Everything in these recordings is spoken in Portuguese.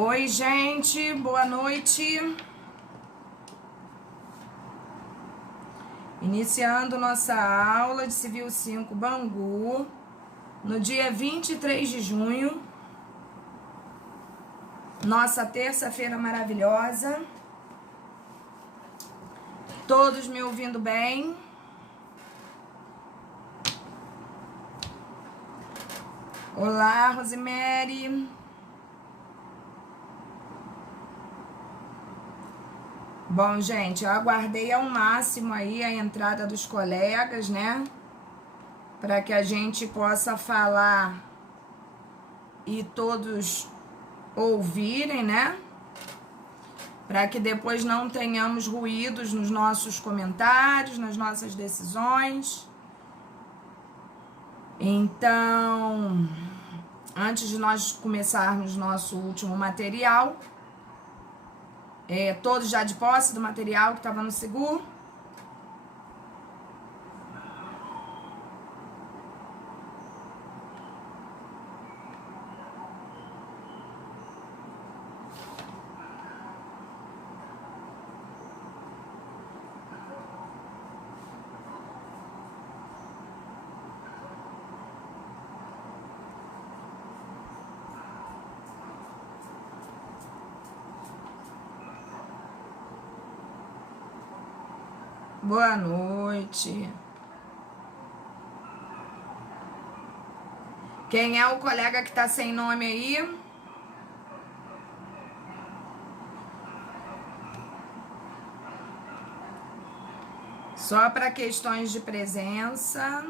Oi, gente, boa noite. Iniciando nossa aula de Civil 5 Bangu, no dia 23 de junho, nossa terça-feira maravilhosa. Todos me ouvindo bem? Olá, Rosemary. Bom, gente, eu aguardei ao máximo aí a entrada dos colegas, né? Para que a gente possa falar e todos ouvirem, né? Para que depois não tenhamos ruídos nos nossos comentários, nas nossas decisões. Então, antes de nós começarmos nosso último material, todos já de posse do material que estava no Sigur? Boa noite. Quem é o colega que tá sem nome aí? Só para questões de presença.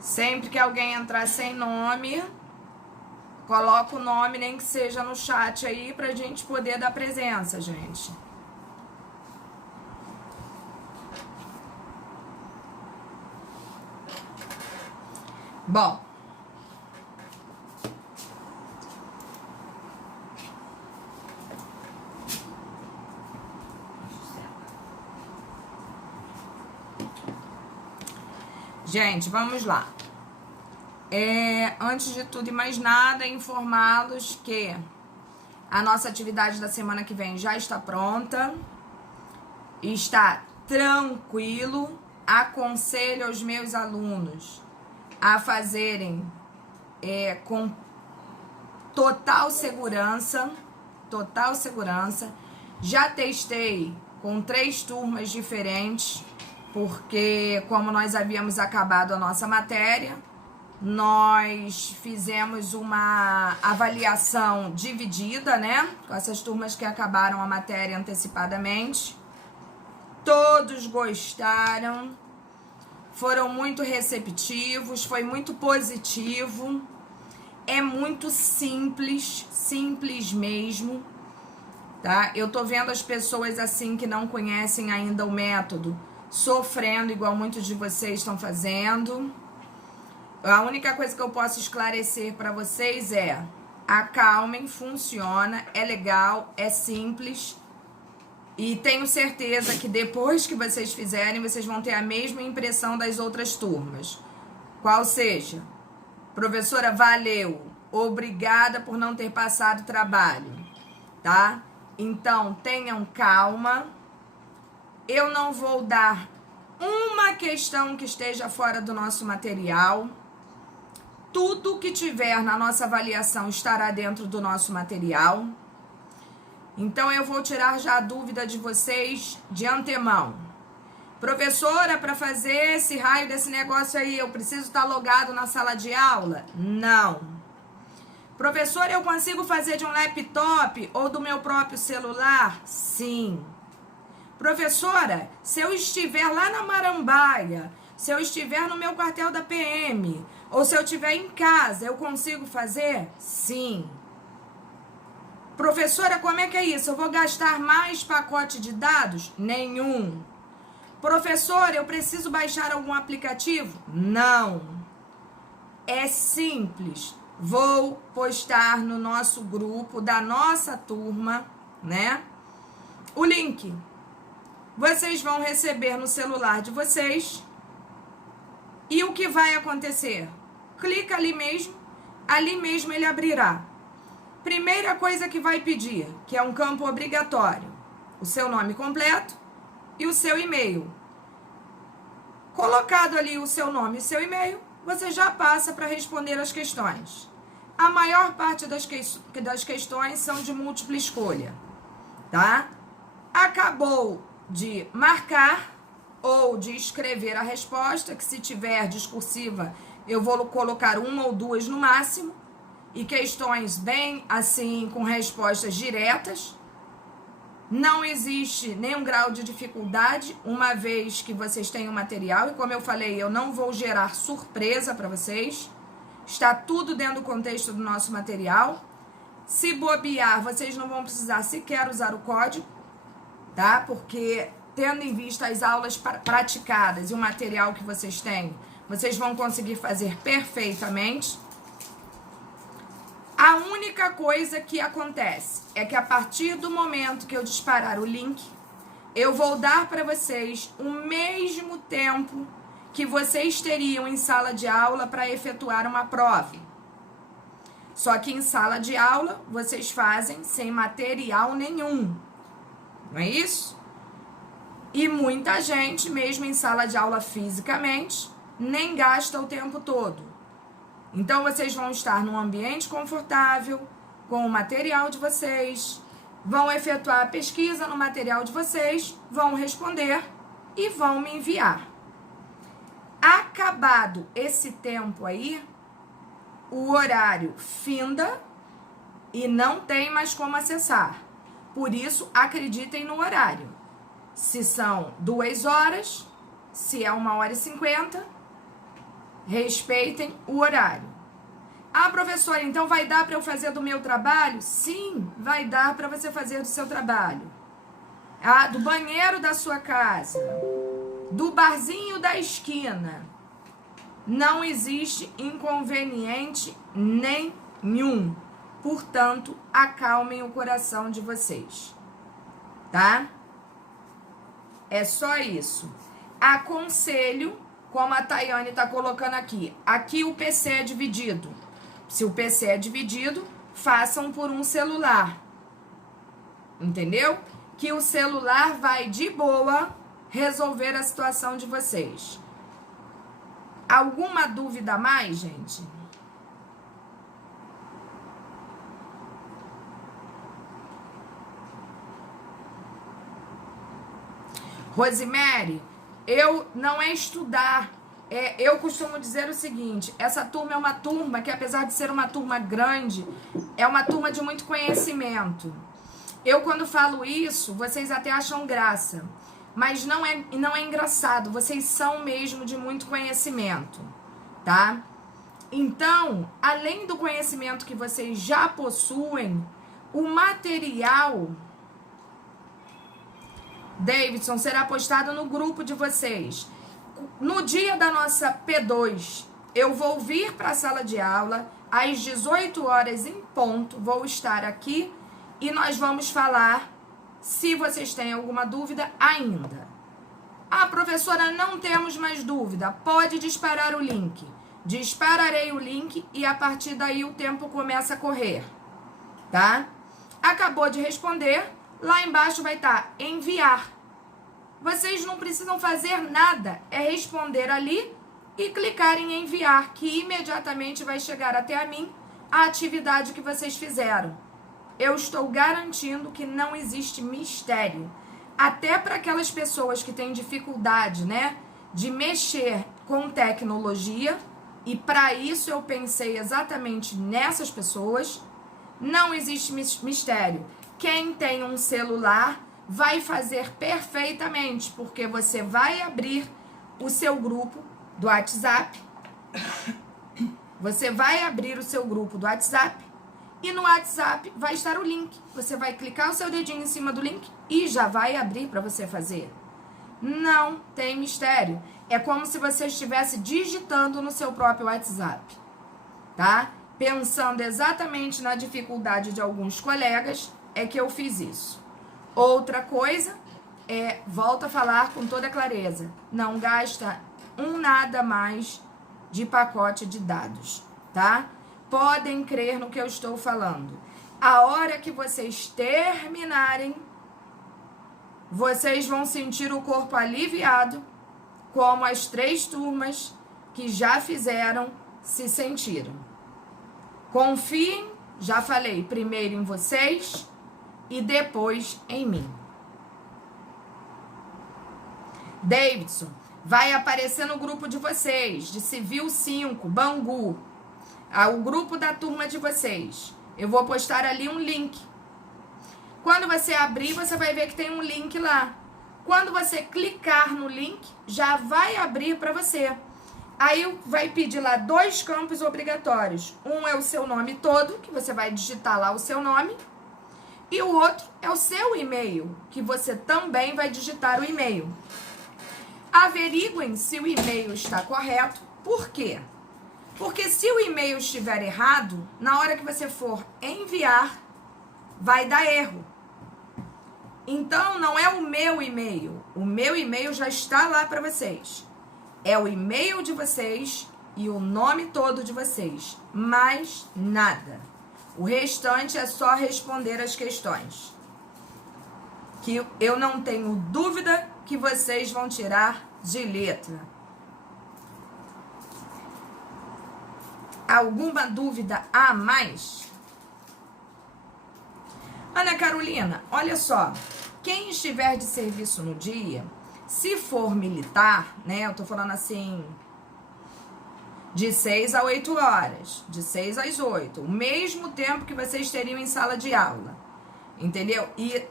Sempre que alguém entrar sem nome, coloca o nome, nem que seja no chat aí, pra gente poder dar presença, gente. Bom. Gente, vamos lá. Antes de tudo e mais nada, informá-los que a nossa atividade da semana que vem já está pronta, está tranquilo. Aconselho aos meus alunos a fazerem com total segurança, Já testei com 3 turmas diferentes, porque como nós havíamos acabado a nossa matéria, nós fizemos uma avaliação dividida, né? Com essas turmas que acabaram a matéria antecipadamente. Todos gostaram, foram muito receptivos, foi muito positivo. É muito simples mesmo, tá? Eu tô vendo as pessoas assim que não conhecem ainda o método sofrendo igual muitos de vocês estão fazendo. A única coisa que eu posso esclarecer para vocês é: acalmem, funciona, é legal, é simples. E tenho certeza que depois que vocês fizerem, vocês vão ter a mesma impressão das outras turmas. Qual seja: professora, valeu, obrigada por não ter passado trabalho, tá? Então, tenham calma. Eu não vou dar uma questão que esteja fora do nosso material. Tudo que tiver na nossa avaliação estará dentro do nosso material. Então, eu vou tirar já a dúvida de vocês de antemão. Professora, para fazer esse raio desse negócio aí, eu preciso estar logado na sala de aula? Não. Professora, eu consigo fazer de um laptop ou do meu próprio celular? Sim. Professora, se eu estiver lá na Marambaia, se eu estiver no meu quartel da PM, ou se eu estiver em casa, eu consigo fazer? Sim. Professora, como é que é isso? Eu vou gastar mais pacote de dados? Nenhum. Professora, eu preciso baixar algum aplicativo? Não. É simples. Vou postar no nosso grupo da nossa turma, né? O link. Vocês vão receber no celular de vocês E o que vai acontecer? Clica ali mesmo ele abrirá. Primeira coisa que vai pedir, que é um campo obrigatório, o seu nome completo e o seu e-mail. Colocado ali o seu nome e o seu e-mail, você já passa para responder as questões. A maior parte das questões são de múltipla escolha, tá? Acabou de marcar ou de escrever a resposta, que se tiver discursiva, eu vou colocar uma ou duas no máximo, e questões bem assim, com respostas diretas. Não existe nenhum grau de dificuldade, uma vez que vocês têm o material, e como eu falei, eu não vou gerar surpresa para vocês. Está tudo dentro do contexto do nosso material. Se bobear, vocês não vão precisar sequer usar o código, tá? Porque, tendo em vista as aulas praticadas e o material que vocês têm, vocês vão conseguir fazer perfeitamente. A única coisa que acontece é que a partir do momento que eu disparar o link, eu vou dar para vocês o mesmo tempo que vocês teriam em sala de aula para efetuar uma prova. Só que em sala de aula, vocês fazem sem material nenhum. Não é isso? E muita gente, mesmo em sala de aula fisicamente, nem gasta o tempo todo. Então, vocês vão estar num ambiente confortável, com o material de vocês, vão efetuar a pesquisa no material de vocês, vão responder e vão me enviar. Acabado esse tempo aí, o horário finda e não tem mais como acessar. Por isso, acreditem no horário. Se são 2 horas, se é 1h50, respeitem o horário. Ah, professora, então vai dar para eu fazer do meu trabalho? Sim, vai dar para você fazer do seu trabalho. Ah, do banheiro da sua casa, do barzinho da esquina. Não existe inconveniente nenhum. Portanto, acalmem o coração de vocês, tá? É só isso. Aconselho, como a Tayane está colocando aqui, aqui o PC é dividido. Se o PC é dividido, façam por um celular. Entendeu? Que o celular vai de boa resolver a situação de vocês. Alguma dúvida a mais, gente? Rosemary, não é estudar. Eu costumo dizer o seguinte, essa turma é uma turma que, apesar de ser uma turma grande, é uma turma de muito conhecimento. Eu, quando falo isso, vocês até acham graça, mas não é engraçado, vocês são mesmo de muito conhecimento, tá? Então, além do conhecimento que vocês já possuem, o material, Davidson, será postado no grupo de vocês. No dia da nossa P2, eu vou vir para a sala de aula, às 18 horas em ponto, vou estar aqui e nós vamos falar, se vocês têm alguma dúvida ainda. Ah, professora, não temos mais dúvida, pode disparar o link. Dispararei o link e a partir daí o tempo começa a correr, tá? Acabou de responder, lá embaixo vai estar enviar. Vocês não precisam fazer nada, é responder ali e clicar em enviar, que imediatamente vai chegar até a mim a atividade que vocês fizeram. Eu estou garantindo que não existe mistério. Até para aquelas pessoas que têm dificuldade, né, de mexer com tecnologia, e para isso eu pensei exatamente nessas pessoas, não existe mistério. Quem tem um celular vai fazer perfeitamente, porque você vai abrir o seu grupo do WhatsApp, você vai abrir o seu grupo do WhatsApp, e no WhatsApp vai estar o link. Você vai clicar o seu dedinho em cima do link e já vai abrir para você fazer. Não tem mistério. É como se você estivesse digitando no seu próprio WhatsApp, tá? Pensando exatamente na dificuldade de alguns colegas, é que eu fiz isso. Outra coisa volto a falar com toda clareza, não gasta nada mais de pacote de dados, tá? Podem crer no que eu estou falando. A hora que vocês terminarem, vocês vão sentir o corpo aliviado, como as 3 turmas que já fizeram se sentiram. Confiem, já falei, primeiro em vocês e depois em mim. Davidson, vai aparecer no grupo de vocês, de Civil 5, Bangu, o grupo da turma de vocês. Eu vou postar ali um link. Quando você abrir, você vai ver que tem um link lá. Quando você clicar no link, já vai abrir para você. Aí vai pedir lá 2 campos obrigatórios. Um é o seu nome todo, que você vai digitar lá o seu nome. E o outro é o seu e-mail, que você também vai digitar o e-mail. Averiguem se o e-mail está correto. Por quê? Porque se o e-mail estiver errado, na hora que você for enviar, vai dar erro. Então, não é o meu e-mail. O meu e-mail já está lá para vocês. É o e-mail de vocês e o nome todo de vocês. Mais nada. O restante é só responder as questões. Que eu não tenho dúvida que vocês vão tirar de letra. Alguma dúvida a mais? Ana Carolina, olha só. Quem estiver de serviço no dia, se for militar, né? Eu tô falando assim, de 6 a 8 horas, de 6 às 8, o mesmo tempo que vocês teriam em sala de aula, entendeu? E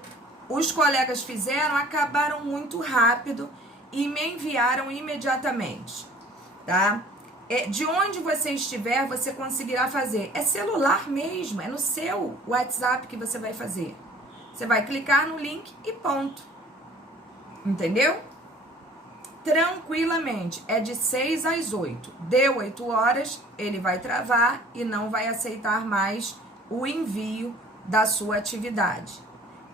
os colegas fizeram, acabaram muito rápido e me enviaram imediatamente, tá? De onde você estiver, você conseguirá fazer. É celular mesmo, é no seu WhatsApp que você vai fazer. Você vai clicar no link e ponto. Entendeu? Tranquilamente. É de 6 às 8. Deu 8 horas, ele vai travar e não vai aceitar mais o envio da sua atividade.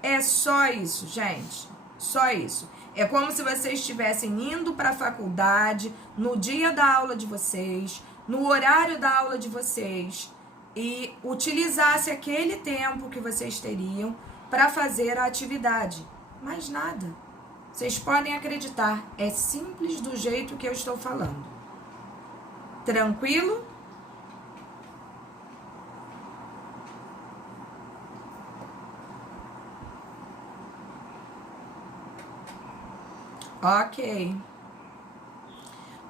É só isso, gente. Só isso. É como se vocês estivessem indo para a faculdade no dia da aula de vocês, no horário da aula de vocês, e utilizasse aquele tempo que vocês teriam para fazer a atividade. Mais nada. Vocês podem acreditar, é simples do jeito que eu estou falando. Tranquilo? Ok.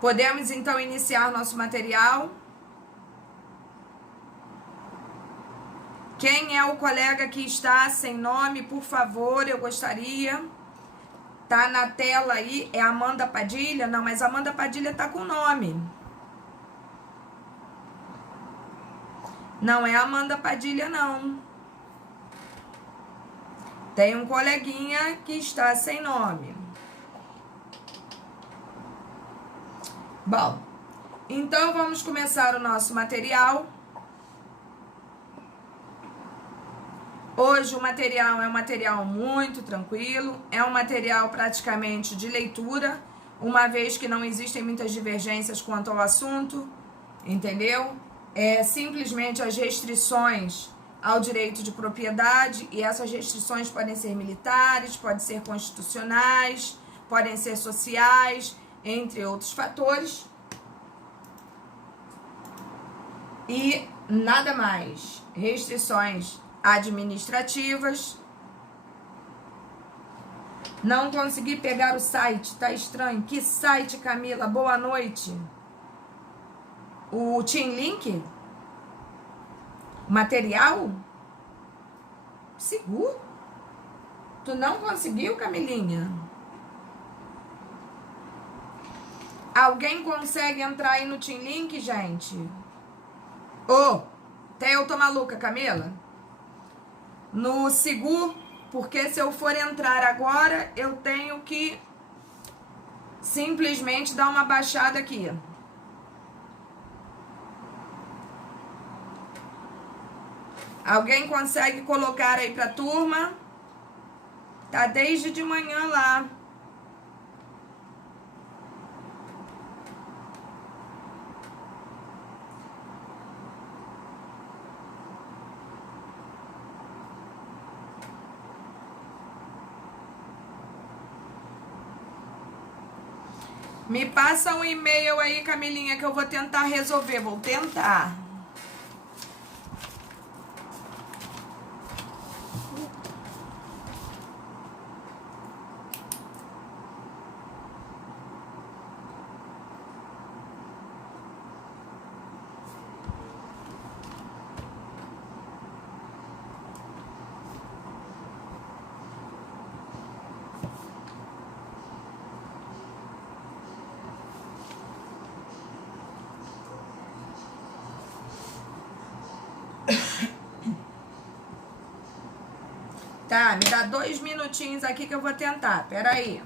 Podemos então iniciar nosso material? Quem é o colega que está sem nome, por favor, eu gostaria. Tá na tela aí, é Amanda Padilha? Não, mas Amanda Padilha tá com nome. Não é Amanda Padilha, não. Tem um coleguinha que está sem nome. Bom, então vamos começar o nosso material. Hoje o material é um material muito tranquilo, é um material praticamente de leitura, uma vez que não existem muitas divergências quanto ao assunto, entendeu? É simplesmente as restrições ao direito de propriedade, e essas restrições podem ser militares, podem ser constitucionais, podem ser sociais, entre outros fatores. E nada mais. Restrições administrativas. Não consegui pegar o site, tá estranho. Que site, Camila? Boa noite. O Team Link? Material? Seguro? Tu não conseguiu, Camilinha? Alguém consegue entrar aí no Team Link, gente? Até eu tô maluca, Camila. No Sigur, porque se eu for entrar agora, eu tenho que simplesmente dar uma baixada aqui. Alguém consegue colocar aí pra turma? Tá desde de manhã lá. Me passa um e-mail aí, Camilinha, que eu vou tentar resolver. Vou tentar. Tá, me dá 2 minutinhos aqui que eu vou tentar. Pera aí.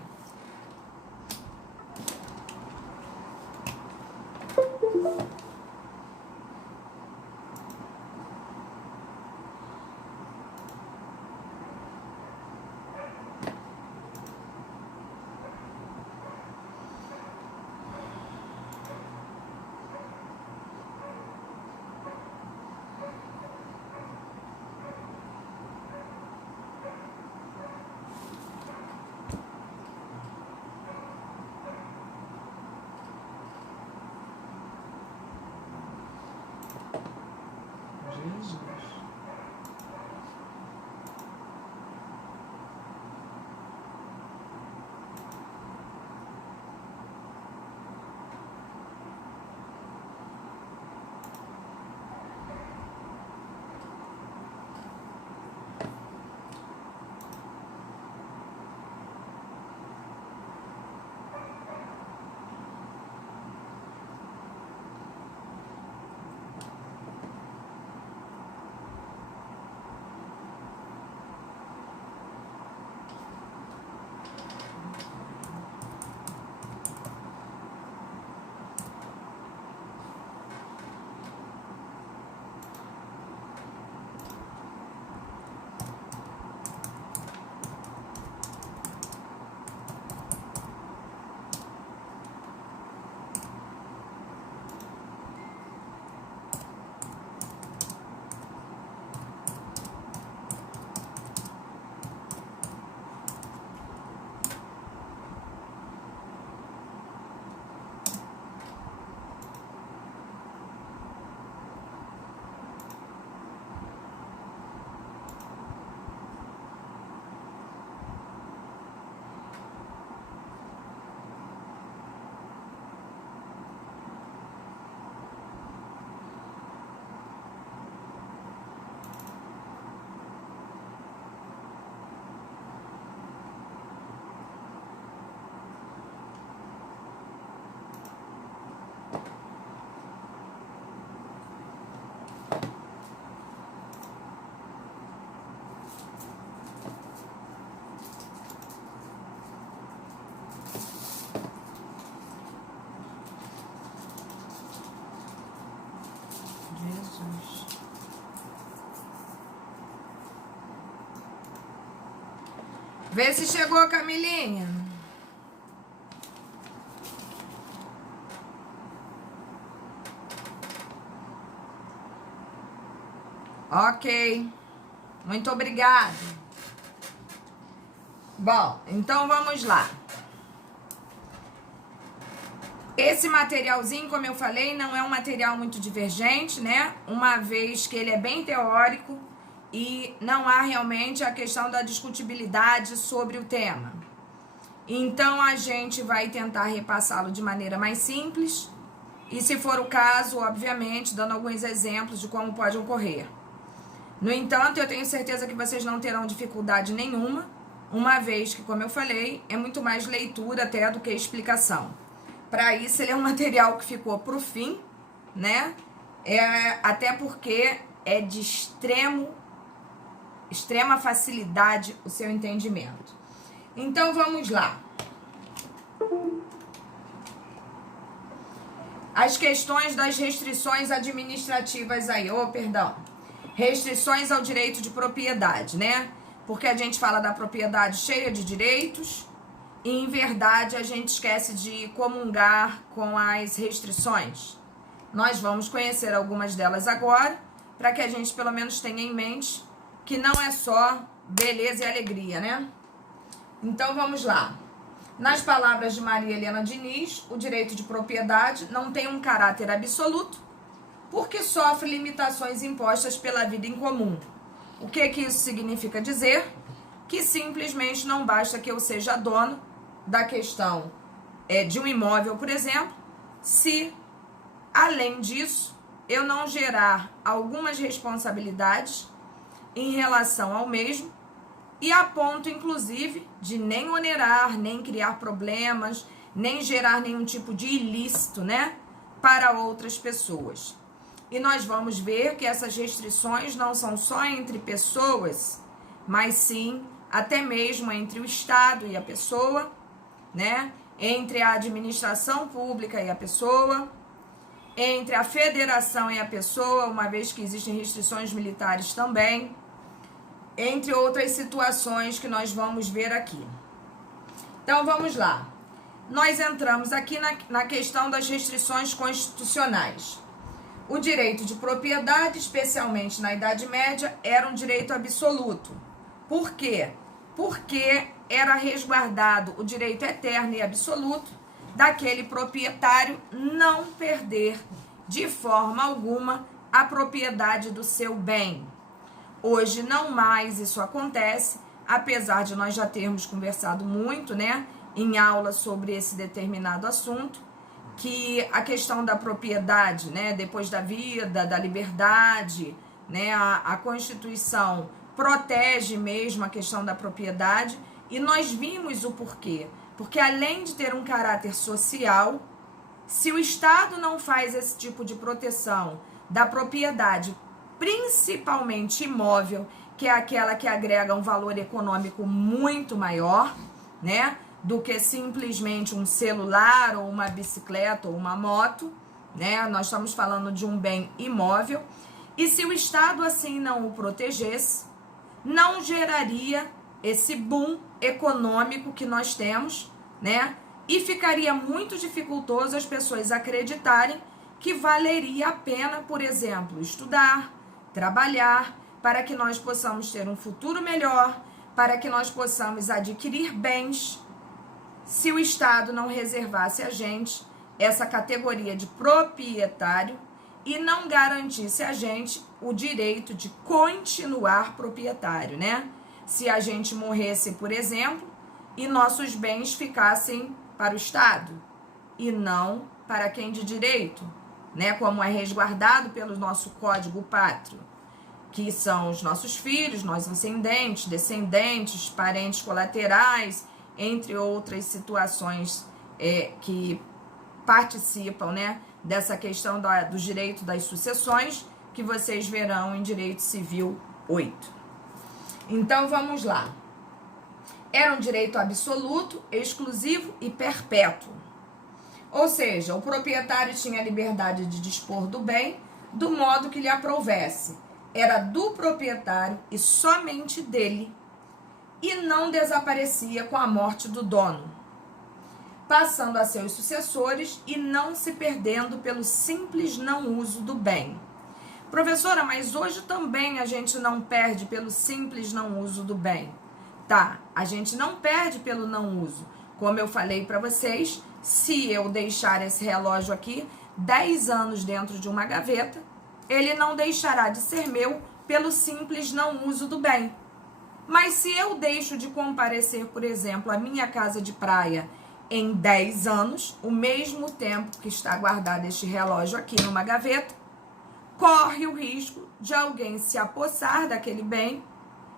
Jesus. Vê se chegou, Camilinha. Ok. Muito obrigada. Bom, então vamos lá. Esse materialzinho, como eu falei, não é um material muito divergente, né? Uma vez que ele é bem teórico e não há realmente a questão da discutibilidade sobre o tema. Então, a gente vai tentar repassá-lo de maneira mais simples e, se for o caso, obviamente, dando alguns exemplos de como pode ocorrer. No entanto, eu tenho certeza que vocês não terão dificuldade nenhuma, uma vez que, como eu falei, é muito mais leitura até do que explicação. Para isso, ele é um material que ficou para o fim, né? Até porque é de extrema facilidade o seu entendimento. Então, vamos lá. As questões das restrições administrativas aí, restrições ao direito de propriedade, né? Porque a gente fala da propriedade cheia de direitos e, em verdade, a gente esquece de comungar com as restrições. Nós vamos conhecer algumas delas agora, para que a gente pelo menos tenha em mente que não é só beleza e alegria, né? Então, vamos lá. Nas palavras de Maria Helena Diniz, o direito de propriedade não tem um caráter absoluto, porque sofre limitações impostas pela vida em comum. O que isso significa dizer? Que simplesmente não basta que eu seja dono da questão de um imóvel, por exemplo, se, além disso, eu não gerar algumas responsabilidades em relação ao mesmo, e a ponto, inclusive, de nem onerar, nem criar problemas, nem gerar nenhum tipo de ilícito, né, para outras pessoas. E nós vamos ver que essas restrições não são só entre pessoas, mas sim até mesmo entre o Estado e a pessoa, né, entre a administração pública e a pessoa, entre a federação e a pessoa, uma vez que existem restrições militares também, entre outras situações que nós vamos ver aqui. Então, vamos lá. Nós entramos aqui na questão das restrições constitucionais. O direito de propriedade, especialmente na Idade Média, era um direito absoluto. Por quê? Porque era resguardado o direito eterno e absoluto daquele proprietário não perder de forma alguma a propriedade do seu bem. Hoje não mais isso acontece, apesar de nós já termos conversado muito, né, em aula sobre esse determinado assunto, que a questão da propriedade, né, depois da vida, da liberdade, né, a Constituição protege mesmo a questão da propriedade, e nós vimos o porquê. Porque além de ter um caráter social, se o Estado não faz esse tipo de proteção da propriedade, principalmente imóvel, que é aquela que agrega um valor econômico muito maior, né, do que simplesmente um celular ou uma bicicleta ou uma moto, né? Nós estamos falando de um bem imóvel. E se o Estado assim não o protegesse, não geraria esse boom econômico que nós temos, né? E ficaria muito dificultoso as pessoas acreditarem que valeria a pena, por exemplo, estudar, trabalhar, para que nós possamos ter um futuro melhor, para que nós possamos adquirir bens, se o Estado não reservasse a gente essa categoria de proprietário e não garantisse a gente o direito de continuar proprietário, né? Se a gente morresse, por exemplo, e nossos bens ficassem para o Estado e não para quem de direito, né? Como é resguardado pelo nosso Código Pátrio, que são os nossos filhos, nossos descendentes, parentes colaterais, entre outras situações que participam, né, dessa questão do direito das sucessões, que vocês verão em Direito Civil 8. Então, vamos lá. Era um direito absoluto, exclusivo e perpétuo. Ou seja, o proprietário tinha a liberdade de dispor do bem do modo que lhe aprouvesse. Era do proprietário e somente dele, e não desaparecia com a morte do dono, passando a seus sucessores e não se perdendo pelo simples não uso do bem. Professora, mas hoje também a gente não perde pelo simples não uso do bem. Tá, a gente não perde pelo não uso. Como eu falei para vocês, se eu deixar esse relógio aqui 10 anos dentro de uma gaveta, ele não deixará de ser meu pelo simples não uso do bem. Mas se eu deixo de comparecer, por exemplo, à minha casa de praia em 10 anos, o mesmo tempo que está guardado este relógio aqui numa gaveta, corre o risco de alguém se apossar daquele bem,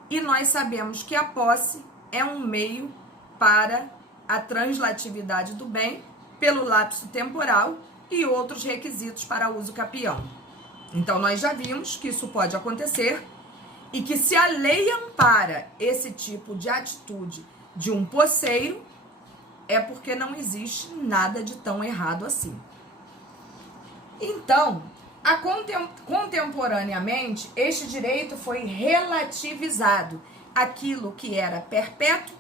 e nós sabemos que a posse é um meio para a translatividade do bem pelo lapso temporal e outros requisitos para uso capião. Então, nós já vimos que isso pode acontecer e que se a lei ampara esse tipo de atitude de um posseiro, é porque não existe nada de tão errado assim. Então, contemporaneamente, este direito foi relativizado. Aquilo que era perpétuo,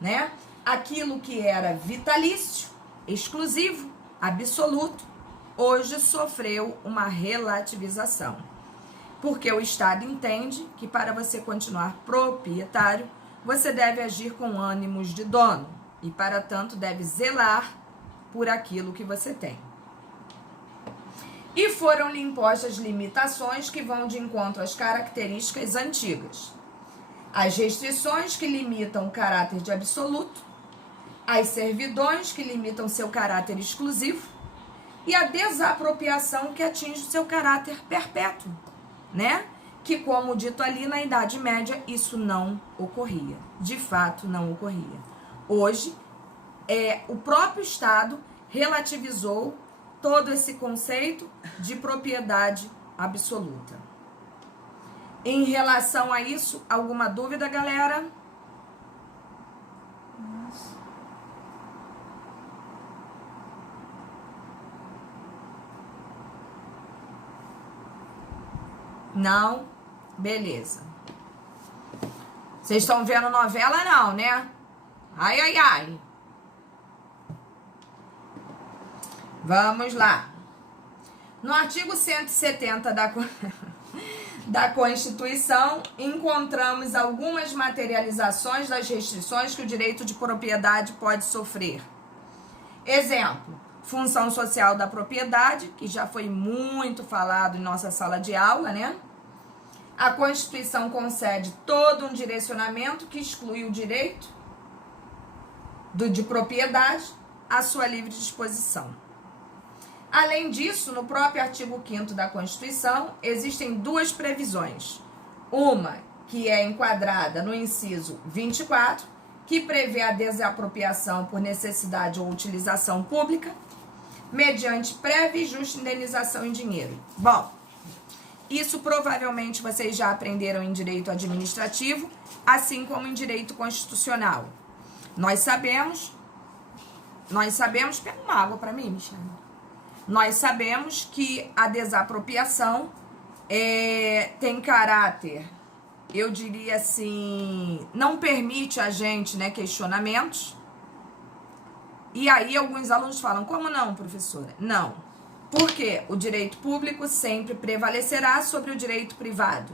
né? Aquilo que era vitalício, exclusivo, absoluto, hoje sofreu uma relativização. Porque o Estado entende que para você continuar proprietário, você deve agir com ânimos de dono e, para tanto, deve zelar por aquilo que você tem. E foram-lhe impostas limitações que vão de encontro às características antigas. As restrições que limitam o caráter de absoluto, as servidões que limitam seu caráter exclusivo e a desapropriação que atinge o seu caráter perpétuo, né? Que, como dito ali, na Idade Média, isso não ocorria. De fato, não ocorria. Hoje, o próprio Estado relativizou todo esse conceito de propriedade absoluta. Em relação a isso, alguma dúvida, galera? Não? Beleza. Vocês estão vendo novela não, né? Ai, ai, ai. Vamos lá. No artigo 170 da Constituição, encontramos algumas materializações das restrições que o direito de propriedade pode sofrer. Exemplo, função social da propriedade, que já foi muito falado em nossa sala de aula, né? A Constituição concede todo um direcionamento que exclui o direito de propriedade à sua livre disposição. Além disso, no próprio artigo 5º da Constituição, existem duas previsões. Uma que é enquadrada no inciso 24, que prevê a desapropriação por necessidade ou utilização pública, mediante prévia e justa indenização em dinheiro. Bom, isso provavelmente vocês já aprenderam em direito administrativo, assim como em direito constitucional. Nós sabemos, pega uma água para mim, Michele. Nós sabemos que a desapropriação tem caráter, eu diria assim, não permite a gente, né, questionamentos. E aí alguns alunos falam, como não, professora? Não, porque o direito público sempre prevalecerá sobre o direito privado.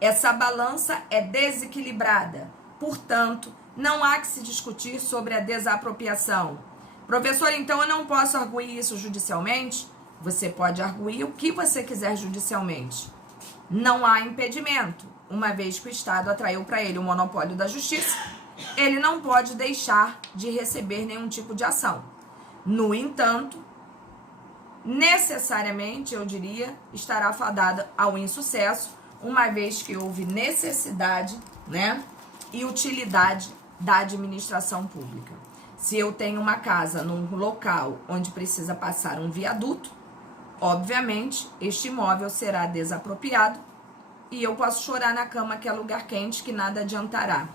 Essa balança é desequilibrada, portanto, não há que se discutir sobre a desapropriação. Professor, então eu não posso arguir isso judicialmente? Você pode arguir o que você quiser judicialmente. Não há impedimento. Uma vez que o Estado atraiu para ele o monopólio da justiça, ele não pode deixar de receber nenhum tipo de ação. No entanto, necessariamente, eu diria, estará fadada ao insucesso, uma vez que houve necessidade, né, e utilidade da administração pública. Se eu tenho uma casa num local onde precisa passar um viaduto, obviamente, este imóvel será desapropriado e eu posso chorar na cama que é lugar quente, que nada adiantará.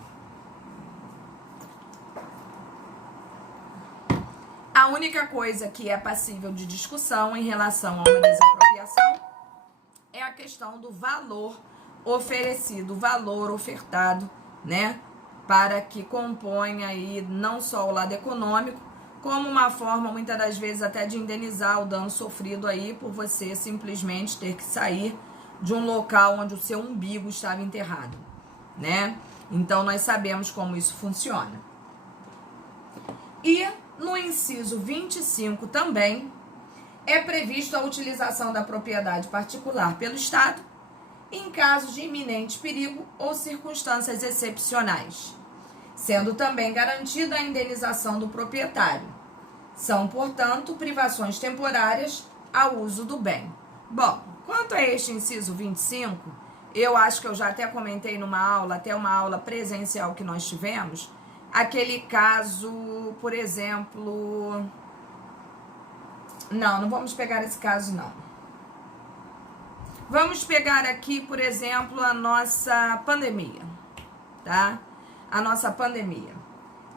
A única coisa que é passível de discussão em relação a uma desapropriação é a questão do valor oferecido, valor ofertado, né? Para que componha aí não só o lado econômico, como uma forma, muitas das vezes, até de indenizar o dano sofrido aí por você simplesmente ter que sair de um local onde o seu umbigo estava enterrado, né? Então, nós sabemos como isso funciona. E no inciso 25 também é previsto a utilização da propriedade particular pelo Estado em casos de iminente perigo ou circunstâncias excepcionais, sendo também garantida a indenização do proprietário. São, portanto, privações temporárias ao uso do bem. Bom, quanto a este inciso 25, eu acho que eu já até comentei numa aula, até uma aula presencial que nós tivemos, aquele caso, por exemplo... Não vamos pegar esse caso, não. Vamos pegar aqui, por exemplo, a nossa pandemia, tá? A nossa pandemia.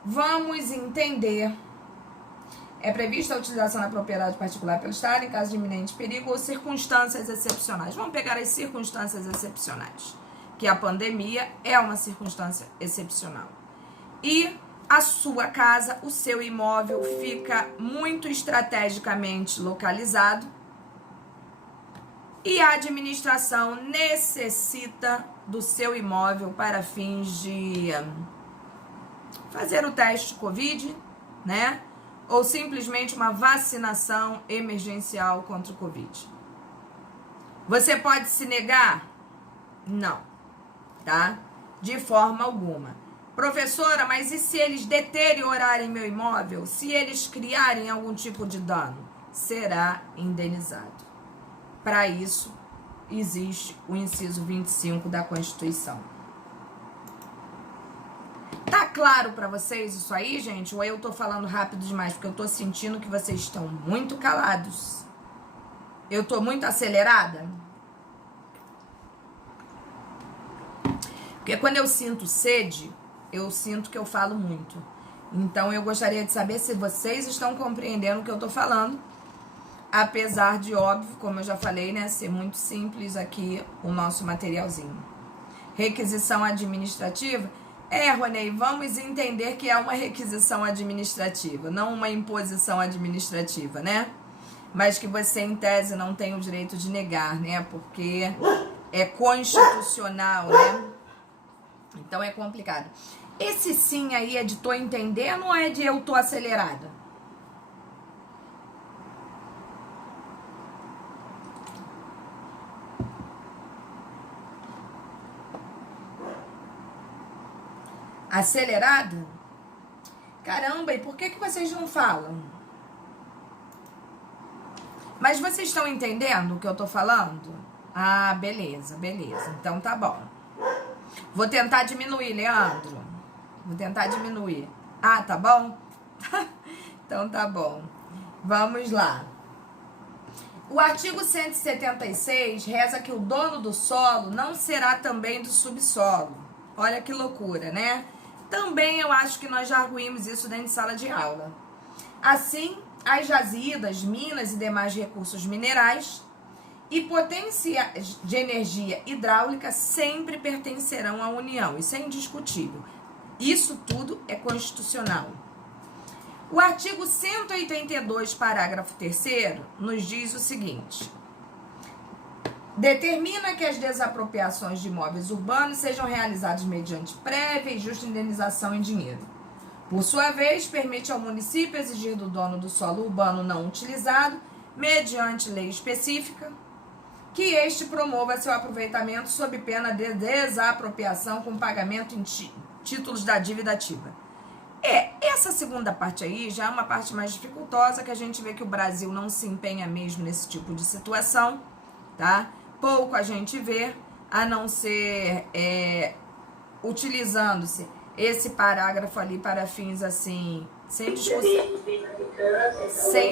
Vamos entender. É prevista a utilização da propriedade particular pelo Estado em caso de iminente perigo ou circunstâncias excepcionais. Vamos pegar as circunstâncias excepcionais, que a pandemia é uma circunstância excepcional. E a sua casa, o seu imóvel fica muito estrategicamente localizado e a administração necessita do seu imóvel para fins de fazer o teste de Covid, né? Ou simplesmente uma vacinação emergencial contra o Covid. Você pode se negar? Não, tá? De forma alguma. Professora, mas e se eles deteriorarem meu imóvel? Se eles criarem algum tipo de dano? Será indenizado. Para isso, existe o inciso 25 da Constituição. Tá claro para vocês isso aí, gente? Ou eu tô falando rápido demais? Porque eu tô sentindo que vocês estão muito calados. Eu tô muito acelerada? Porque quando eu sinto sede, eu sinto que eu falo muito. Então, eu gostaria de saber se vocês estão compreendendo o que eu tô falando. Apesar de, óbvio, como eu já falei, né, ser muito simples aqui o nosso materialzinho. Requisição administrativa? Ronei, vamos entender que é uma requisição administrativa, não uma imposição administrativa, né? Mas que você, em tese, não tem o direito de negar, né? Porque é constitucional, né? Então é complicado. Esse sim aí é de tô entendendo ou é de eu tô acelerada? Acelerada? Caramba, e por que vocês não falam? Mas vocês estão entendendo o que eu tô falando? Ah, beleza, beleza. Então tá bom. Vou tentar diminuir, Leandro. Vou tentar diminuir. Ah, tá bom? Então tá bom. Vamos lá. O artigo 176 reza que o dono do solo não será também do subsolo. Olha que loucura, né? Também eu acho que nós já arguímos isso dentro de sala de aula. Assim, as jazidas, minas e demais recursos minerais e potências de energia hidráulica sempre pertencerão à União. Isso é indiscutível. Isso tudo é constitucional. O artigo 182, parágrafo 3º, nos diz o seguinte: determina que as desapropriações de imóveis urbanos sejam realizadas mediante prévia e justa indenização em dinheiro. Por sua vez, permite ao município exigir do dono do solo urbano não utilizado, mediante lei específica, que este promova seu aproveitamento sob pena de desapropriação com pagamento em títulos da dívida ativa. Essa segunda parte aí já é uma parte mais dificultosa, que a gente vê que o Brasil não se empenha mesmo nesse tipo de situação, tá? Pouco a gente vê, a não ser utilizando-se esse parágrafo ali para fins assim, sem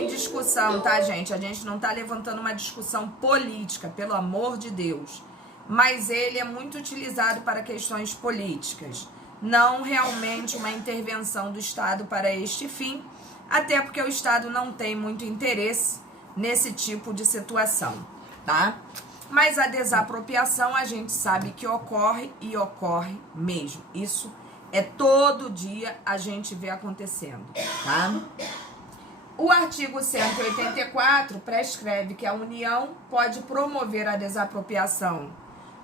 discussão, tá, gente? A gente não tá levantando uma discussão política, pelo amor de Deus. Mas ele é muito utilizado para questões políticas. Não realmente uma intervenção do Estado para este fim, até porque o Estado não tem muito interesse nesse tipo de situação, tá? Mas a desapropriação a gente sabe que ocorre e ocorre mesmo. Isso é todo dia a gente vê acontecendo, tá? O artigo 184 prescreve que a União pode promover a desapropriação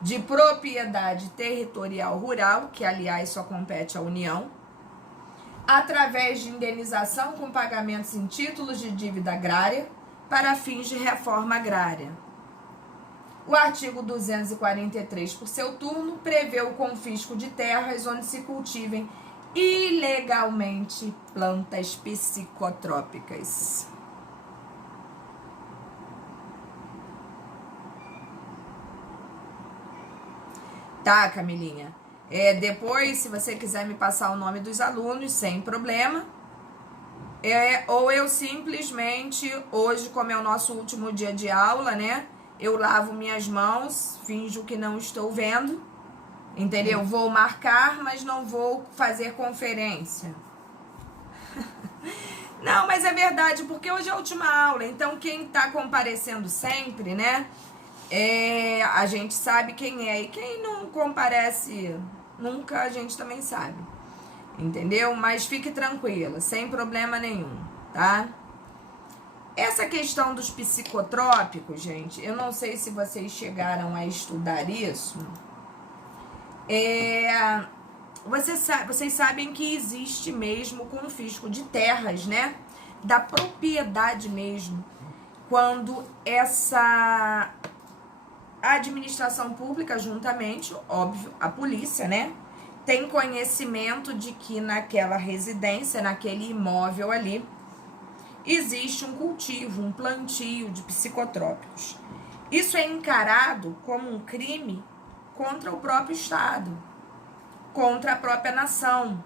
de propriedade territorial rural, que aliás só compete à União, através de indenização com pagamentos em títulos de dívida agrária para fins de reforma agrária. O artigo 243, por seu turno, prevê o confisco de terras onde se cultivem ilegalmente plantas psicotrópicas. Tá, Camilinha? Depois, se você quiser me passar o nome dos alunos, sem problema. Ou eu simplesmente, hoje, como é o nosso último dia de aula, né? Eu lavo minhas mãos, finjo que não estou vendo, entendeu? Vou marcar, mas não vou fazer conferência. Não, mas é verdade, porque hoje é a última aula, então quem tá comparecendo sempre, né? A gente sabe quem é, e quem não comparece nunca, a gente também sabe, entendeu? Mas fique tranquila, sem problema nenhum, tá? Essa questão dos psicotrópicos, gente, eu não sei se vocês chegaram a estudar isso. vocês sabem que existe mesmo o confisco de terras, né? Da propriedade mesmo. Quando essa administração pública, juntamente, óbvio, a polícia, né? Tem conhecimento de que naquela residência, naquele imóvel ali, existe um cultivo, um plantio de psicotrópicos. Isso é encarado como um crime contra o próprio Estado, contra a própria nação.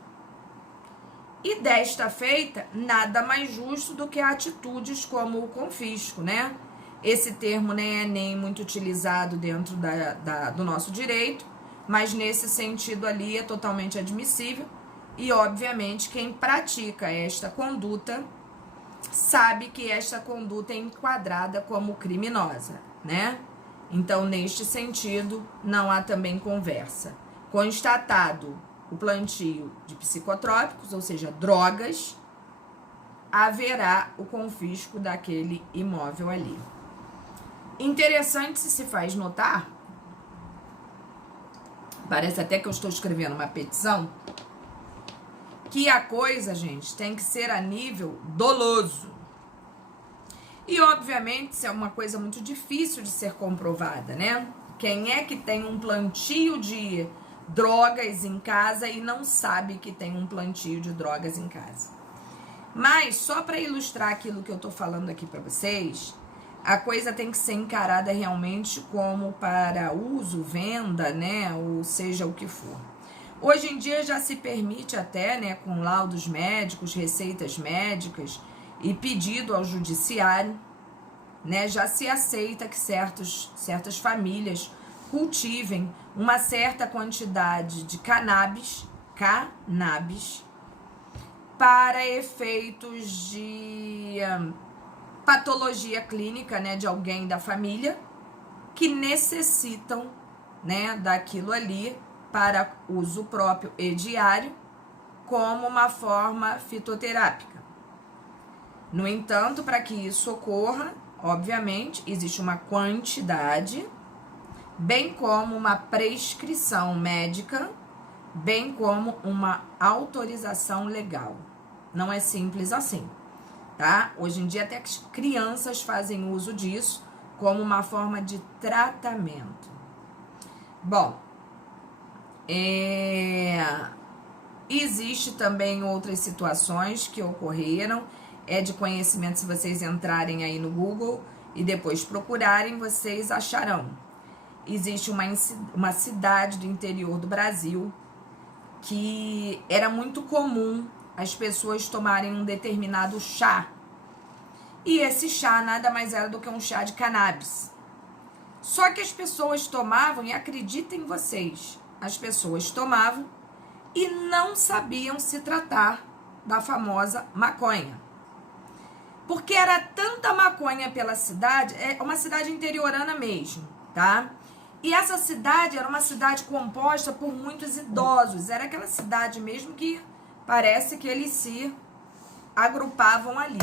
E desta feita, nada mais justo do que atitudes como o confisco, né? Esse termo nem é nem muito utilizado dentro do nosso direito, mas nesse sentido ali é totalmente admissível. E, obviamente, quem pratica esta conduta sabe que esta conduta é enquadrada como criminosa, né? Então, neste sentido, não há também conversa. Constatado o plantio de psicotrópicos, ou seja, drogas, haverá o confisco daquele imóvel ali. Interessante se faz notar, parece até que eu estou escrevendo uma petição, que a coisa, gente, tem que ser a nível doloso. E, obviamente, isso é uma coisa muito difícil de ser comprovada, né? Quem é que tem um plantio de drogas em casa e não sabe que tem um plantio de drogas em casa? Mas, só para ilustrar aquilo que eu tô falando aqui para vocês, a coisa tem que ser encarada realmente como para uso, venda, né? Ou seja, o que for. Hoje em dia já se permite até, né, com laudos médicos, receitas médicas e pedido ao judiciário, né, já se aceita que certas famílias cultivem uma certa quantidade de cannabis para efeitos de patologia clínica, né, de alguém da família que necessitam, né, daquilo ali para uso próprio e diário, como uma forma fitoterápica. No entanto, para que isso ocorra, obviamente, existe uma quantidade, bem como uma prescrição médica, bem como uma autorização legal. Não é simples assim, tá? Hoje em dia até as crianças fazem uso disso como uma forma de tratamento. Bom, existe também outras situações que ocorreram, é de conhecimento, se vocês entrarem aí no Google e depois procurarem, vocês acharão. Existe uma cidade do interior do Brasil que era muito comum as pessoas tomarem um determinado chá. E esse chá nada mais era do que um chá de cannabis. Só que as pessoas tomavam, e acreditem vocês, as pessoas tomavam e não sabiam se tratar da famosa maconha. Porque era tanta maconha pela cidade, é uma cidade interiorana mesmo, tá? E essa cidade era uma cidade composta por muitos idosos. Era aquela cidade mesmo que parece que eles se agrupavam ali.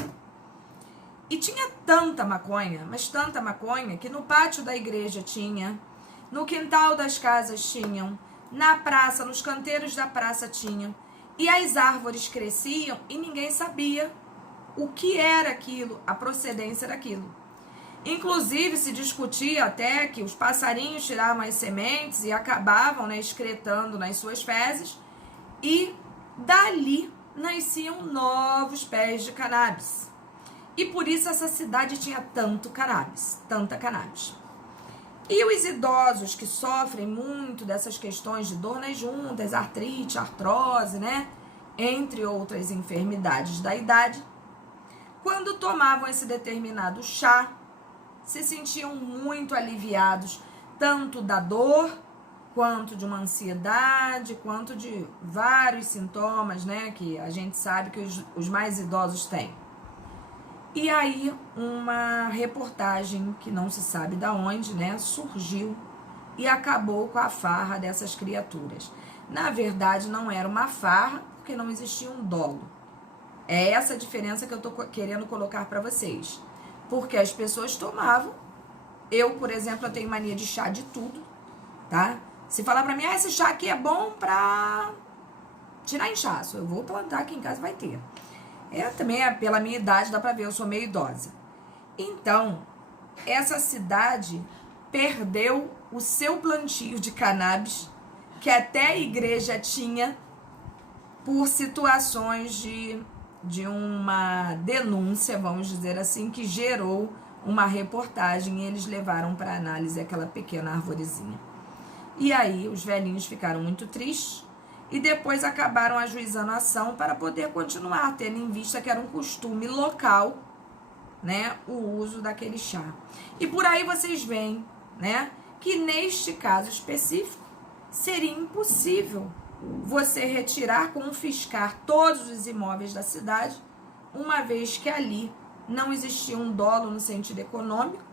E tinha tanta maconha, mas tanta maconha, que no pátio da igreja tinha, no quintal das casas tinham, na praça, nos canteiros da praça tinham. E as árvores cresciam e ninguém sabia o que era aquilo, a procedência daquilo. Inclusive se discutia até que os passarinhos tiravam as sementes e acabavam, né, excretando nas suas fezes, e dali nasciam novos pés de cannabis. E por isso essa cidade tinha tanto cannabis, tanta cannabis. E os idosos que sofrem muito dessas questões de dor nas juntas, artrite, artrose, né, entre outras enfermidades da idade, quando tomavam esse determinado chá, se sentiam muito aliviados, tanto da dor, quanto de uma ansiedade, quanto de vários sintomas, né, que a gente sabe que os mais idosos têm. E aí uma reportagem que não se sabe da onde, né, surgiu e acabou com a farra dessas criaturas. Na verdade, não era uma farra, porque não existia um dolo. É essa a diferença que eu tô querendo colocar para vocês. Porque as pessoas tomavam. Eu, por exemplo, eu tenho mania de chá de tudo, tá? Se falar pra mim, esse chá aqui é bom pra tirar inchaço. Eu vou plantar aqui em casa, vai ter. Também pela minha idade, dá pra ver, eu sou meio idosa. Então, essa cidade perdeu o seu plantio de cannabis, que até a igreja tinha, por situações de uma denúncia, vamos dizer assim, que gerou uma reportagem e eles levaram para análise aquela pequena arvorezinha. E aí os velhinhos ficaram muito tristes e depois acabaram ajuizando a ação para poder continuar, tendo em vista que era um costume local, né, o uso daquele chá. E por aí vocês veem, né, que neste caso específico seria impossível você retirar, confiscar todos os imóveis da cidade, uma vez que ali não existia um dolo no sentido econômico,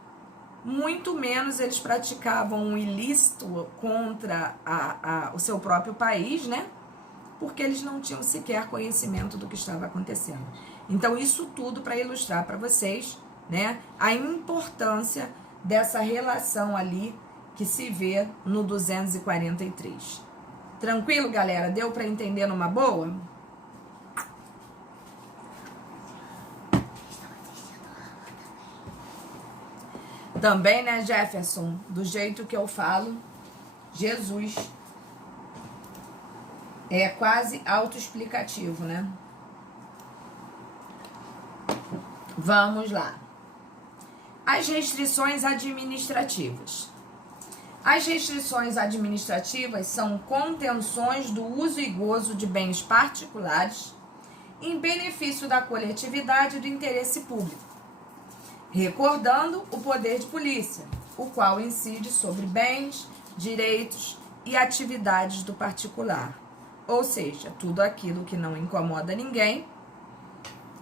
muito menos eles praticavam um ilícito contra o seu próprio país, né? Porque eles não tinham sequer conhecimento do que estava acontecendo. Então, isso tudo para ilustrar para vocês, né, a importância dessa relação ali que se vê no 243. Tranquilo, galera? Deu para entender numa boa? Também, né, Jefferson? Do jeito que eu falo, Jesus é quase autoexplicativo, né? Vamos lá. As restrições administrativas. As restrições administrativas são contenções do uso e gozo de bens particulares em benefício da coletividade e do interesse público, recordando o poder de polícia, o qual incide sobre bens, direitos e atividades do particular. Ou seja, tudo aquilo que não incomoda ninguém,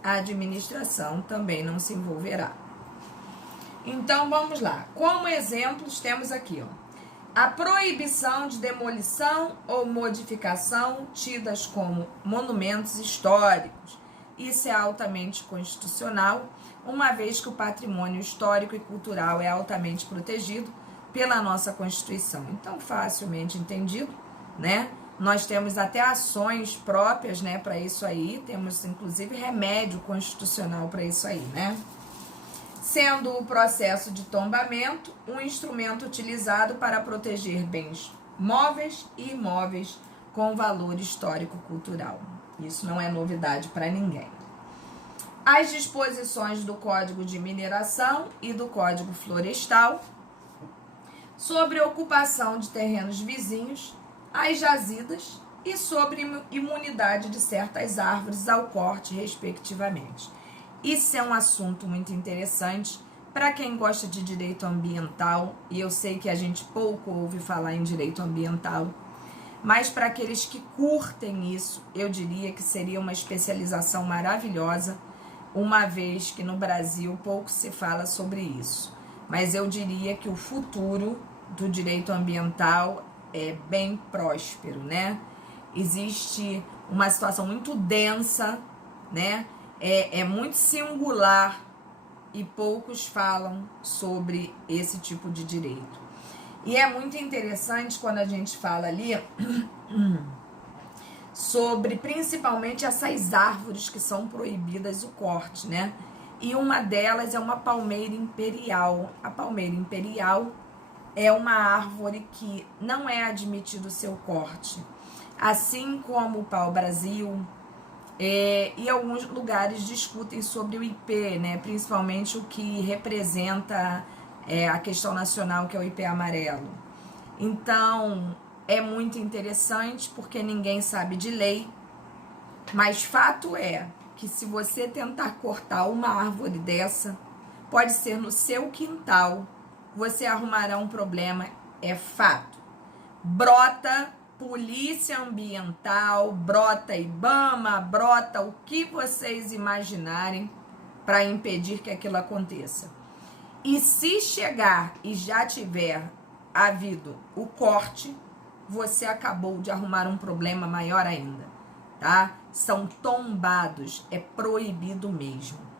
a administração também não se envolverá. Então, vamos lá. Como exemplos, temos aqui, a proibição de demolição ou modificação tidas como monumentos históricos. Isso é altamente constitucional, uma vez que o patrimônio histórico e cultural é altamente protegido pela nossa Constituição. Então, facilmente entendido, né? Nós temos até ações próprias, né, para isso aí, temos inclusive remédio constitucional para isso aí, né? Sendo o processo de tombamento um instrumento utilizado para proteger bens móveis e imóveis com valor histórico-cultural. Isso não é novidade para ninguém. As disposições do Código de Mineração e do Código Florestal sobre ocupação de terrenos vizinhos às jazidas e sobre imunidade de certas árvores ao corte, respectivamente. Isso é um assunto muito interessante para quem gosta de direito ambiental, e eu sei que a gente pouco ouve falar em direito ambiental, mas para aqueles que curtem isso, eu diria que seria uma especialização maravilhosa, uma vez que no Brasil pouco se fala sobre isso. Mas eu diria que o futuro do direito ambiental é bem próspero, né? Existe uma situação muito densa, né? É muito singular e poucos falam sobre esse tipo de direito. E é muito interessante quando a gente fala ali sobre principalmente essas árvores que são proibidas o corte, né? E uma delas é uma palmeira imperial. A palmeira imperial é uma árvore que não é admitido o seu corte. Assim como o pau-brasil, e alguns lugares discutem sobre o IP, né? Principalmente o que representa a questão nacional, que é o IP amarelo. Então, é muito interessante porque ninguém sabe de lei, mas fato é que se você tentar cortar uma árvore dessa, pode ser no seu quintal, você arrumará um problema, é fato. Brota polícia ambiental, brota IBAMA, brota o que vocês imaginarem para impedir que aquilo aconteça. E se chegar e já tiver havido o corte, você acabou de arrumar um problema maior ainda, tá? São tombados, é proibido mesmo.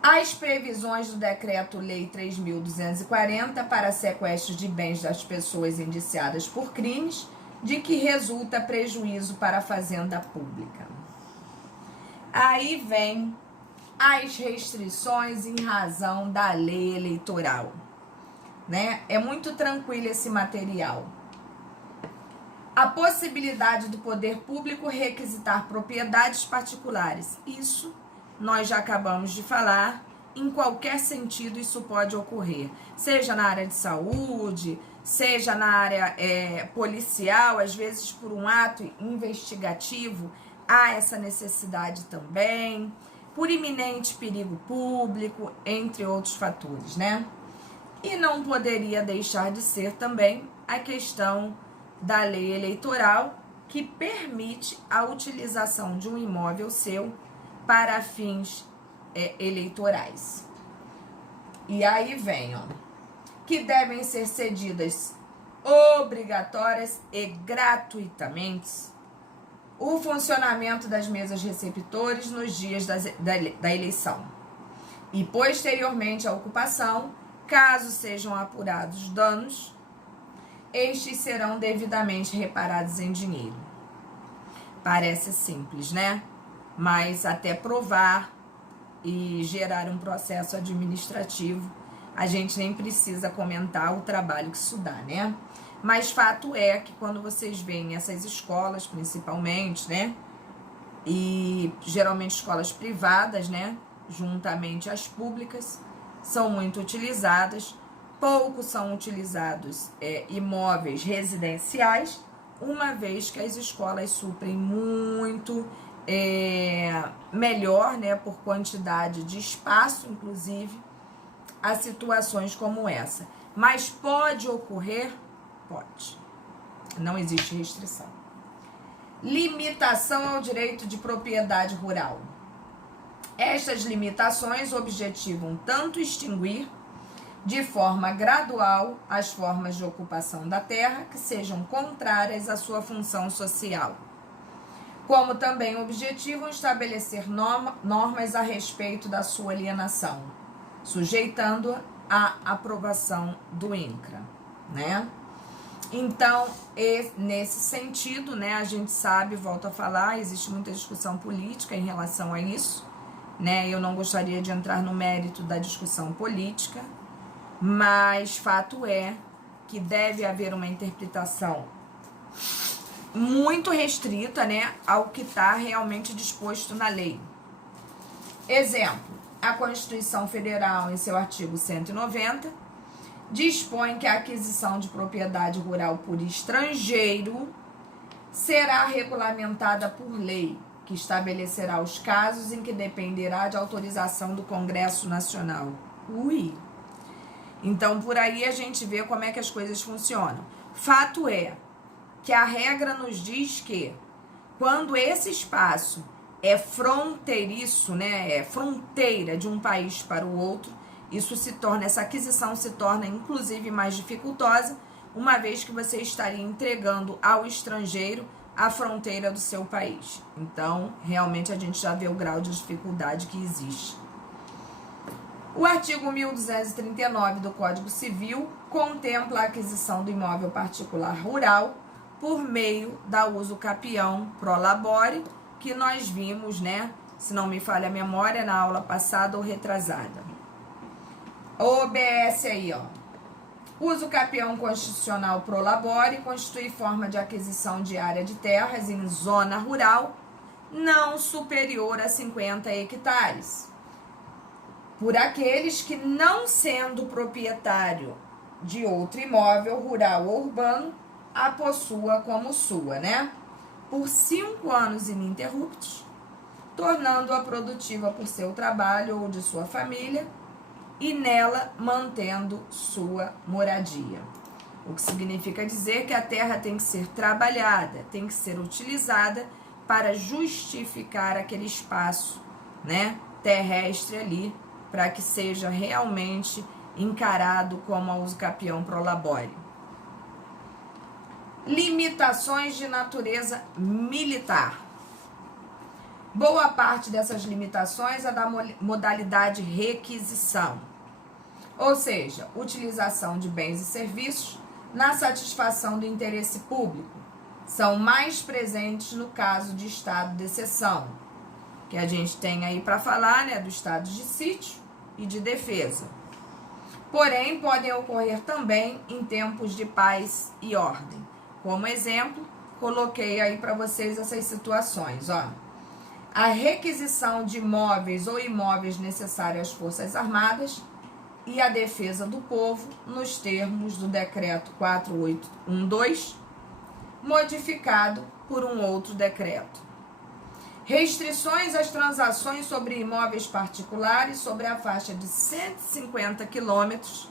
As previsões do Decreto-Lei 3.240 para sequestro de bens das pessoas indiciadas por crimes de que resulta prejuízo para a fazenda pública. Aí vem as restrições em razão da lei eleitoral, né? É muito tranquilo esse material. A possibilidade do poder público requisitar propriedades particulares. Isso nós já acabamos de falar. Em qualquer sentido isso pode ocorrer. Seja na área de saúde, seja na área policial, às vezes por um ato investigativo, há essa necessidade também. Por iminente perigo público, entre outros fatores, né? E não poderia deixar de ser também a questão da lei eleitoral, que permite a utilização de um imóvel seu para fins eleitorais. E aí vem, ó, que devem ser cedidas obrigatórias e gratuitamente o funcionamento das mesas receptores nos dias da eleição e posteriormente à ocupação, caso sejam apurados danos, estes serão devidamente reparados em dinheiro. Parece simples, né? Mas até provar e gerar um processo administrativo, a gente nem precisa comentar o trabalho que isso dá, né? Mas fato é que quando vocês veem essas escolas, principalmente, né? E geralmente escolas privadas, né? Juntamente às públicas, são muito utilizadas. Pouco são utilizados imóveis residenciais, uma vez que as escolas suprem muito melhor, né, por quantidade de espaço, inclusive, a situações como essa. Mas pode ocorrer? Pode. Não existe restrição. Limitação ao direito de propriedade rural. Estas limitações objetivam tanto extinguir de forma gradual as formas de ocupação da terra que sejam contrárias à sua função social, como também objetivam estabelecer normas a respeito da sua alienação, sujeitando-a à aprovação do INCRA, né? Então, nesse sentido, né, a gente sabe, volto a falar, existe muita discussão política em relação a isso, né? Eu não gostaria de entrar no mérito da discussão política, mas fato é que deve haver uma interpretação muito restrita, né, ao que está realmente disposto na lei. Exemplo, a Constituição Federal, em seu artigo 190, dispõe que a aquisição de propriedade rural por estrangeiro será regulamentada por lei, que estabelecerá os casos em que dependerá de autorização do Congresso Nacional. Então, por aí a gente vê como é que as coisas funcionam. Fato é que a regra nos diz que quando esse espaço é fronteiriço, né, é fronteira de um país para o outro, essa aquisição se torna inclusive mais dificultosa, uma vez que você estaria entregando ao estrangeiro a fronteira do seu país. Então, realmente a gente já vê o grau de dificuldade que existe. O artigo 1239 do Código Civil contempla a aquisição do imóvel particular rural por meio da uso capião pro labore, que nós vimos, né, se não me falha a memória, na aula passada ou retrasada. OBS aí, ó. Uso capião constitucional pro labore constitui forma de aquisição de área de terras em zona rural não superior a 50 hectares. Por aqueles que, não sendo proprietário de outro imóvel rural ou urbano, a possua como sua, né? Por 5 anos ininterruptos, tornando-a produtiva por seu trabalho ou de sua família, e nela mantendo sua moradia. O que significa dizer que a terra tem que ser trabalhada, tem que ser utilizada para justificar aquele espaço, né, terrestre ali, para que seja realmente encarado como a uso capião pro labore. Limitações de natureza militar. Boa parte dessas limitações é da modalidade requisição, ou seja, utilização de bens e serviços na satisfação do interesse público, são mais presentes no caso de estado de exceção, que a gente tem aí para falar, né, do estado de sítio e de defesa. Porém, podem ocorrer também em tempos de paz e ordem. Como exemplo, coloquei aí para vocês essas situações, ó. A requisição de móveis ou imóveis necessários às Forças Armadas e a defesa do povo, nos termos do Decreto 4812, modificado por um outro decreto. Restrições às transações sobre imóveis particulares sobre a faixa de 150 quilômetros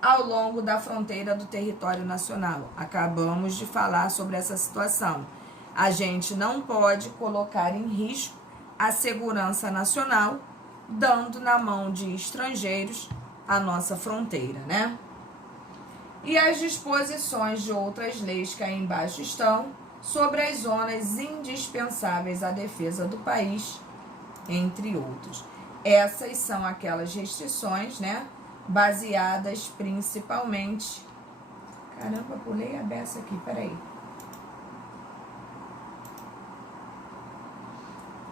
ao longo da fronteira do território nacional. Acabamos de falar sobre essa situação. A gente não pode colocar em risco a segurança nacional, dando na mão de estrangeiros a nossa fronteira, né? E as disposições de outras leis que aí embaixo estão sobre as zonas indispensáveis à defesa do país, entre outros. Essas são aquelas restrições, né, baseadas principalmente... Caramba, pulei a beça aqui, peraí.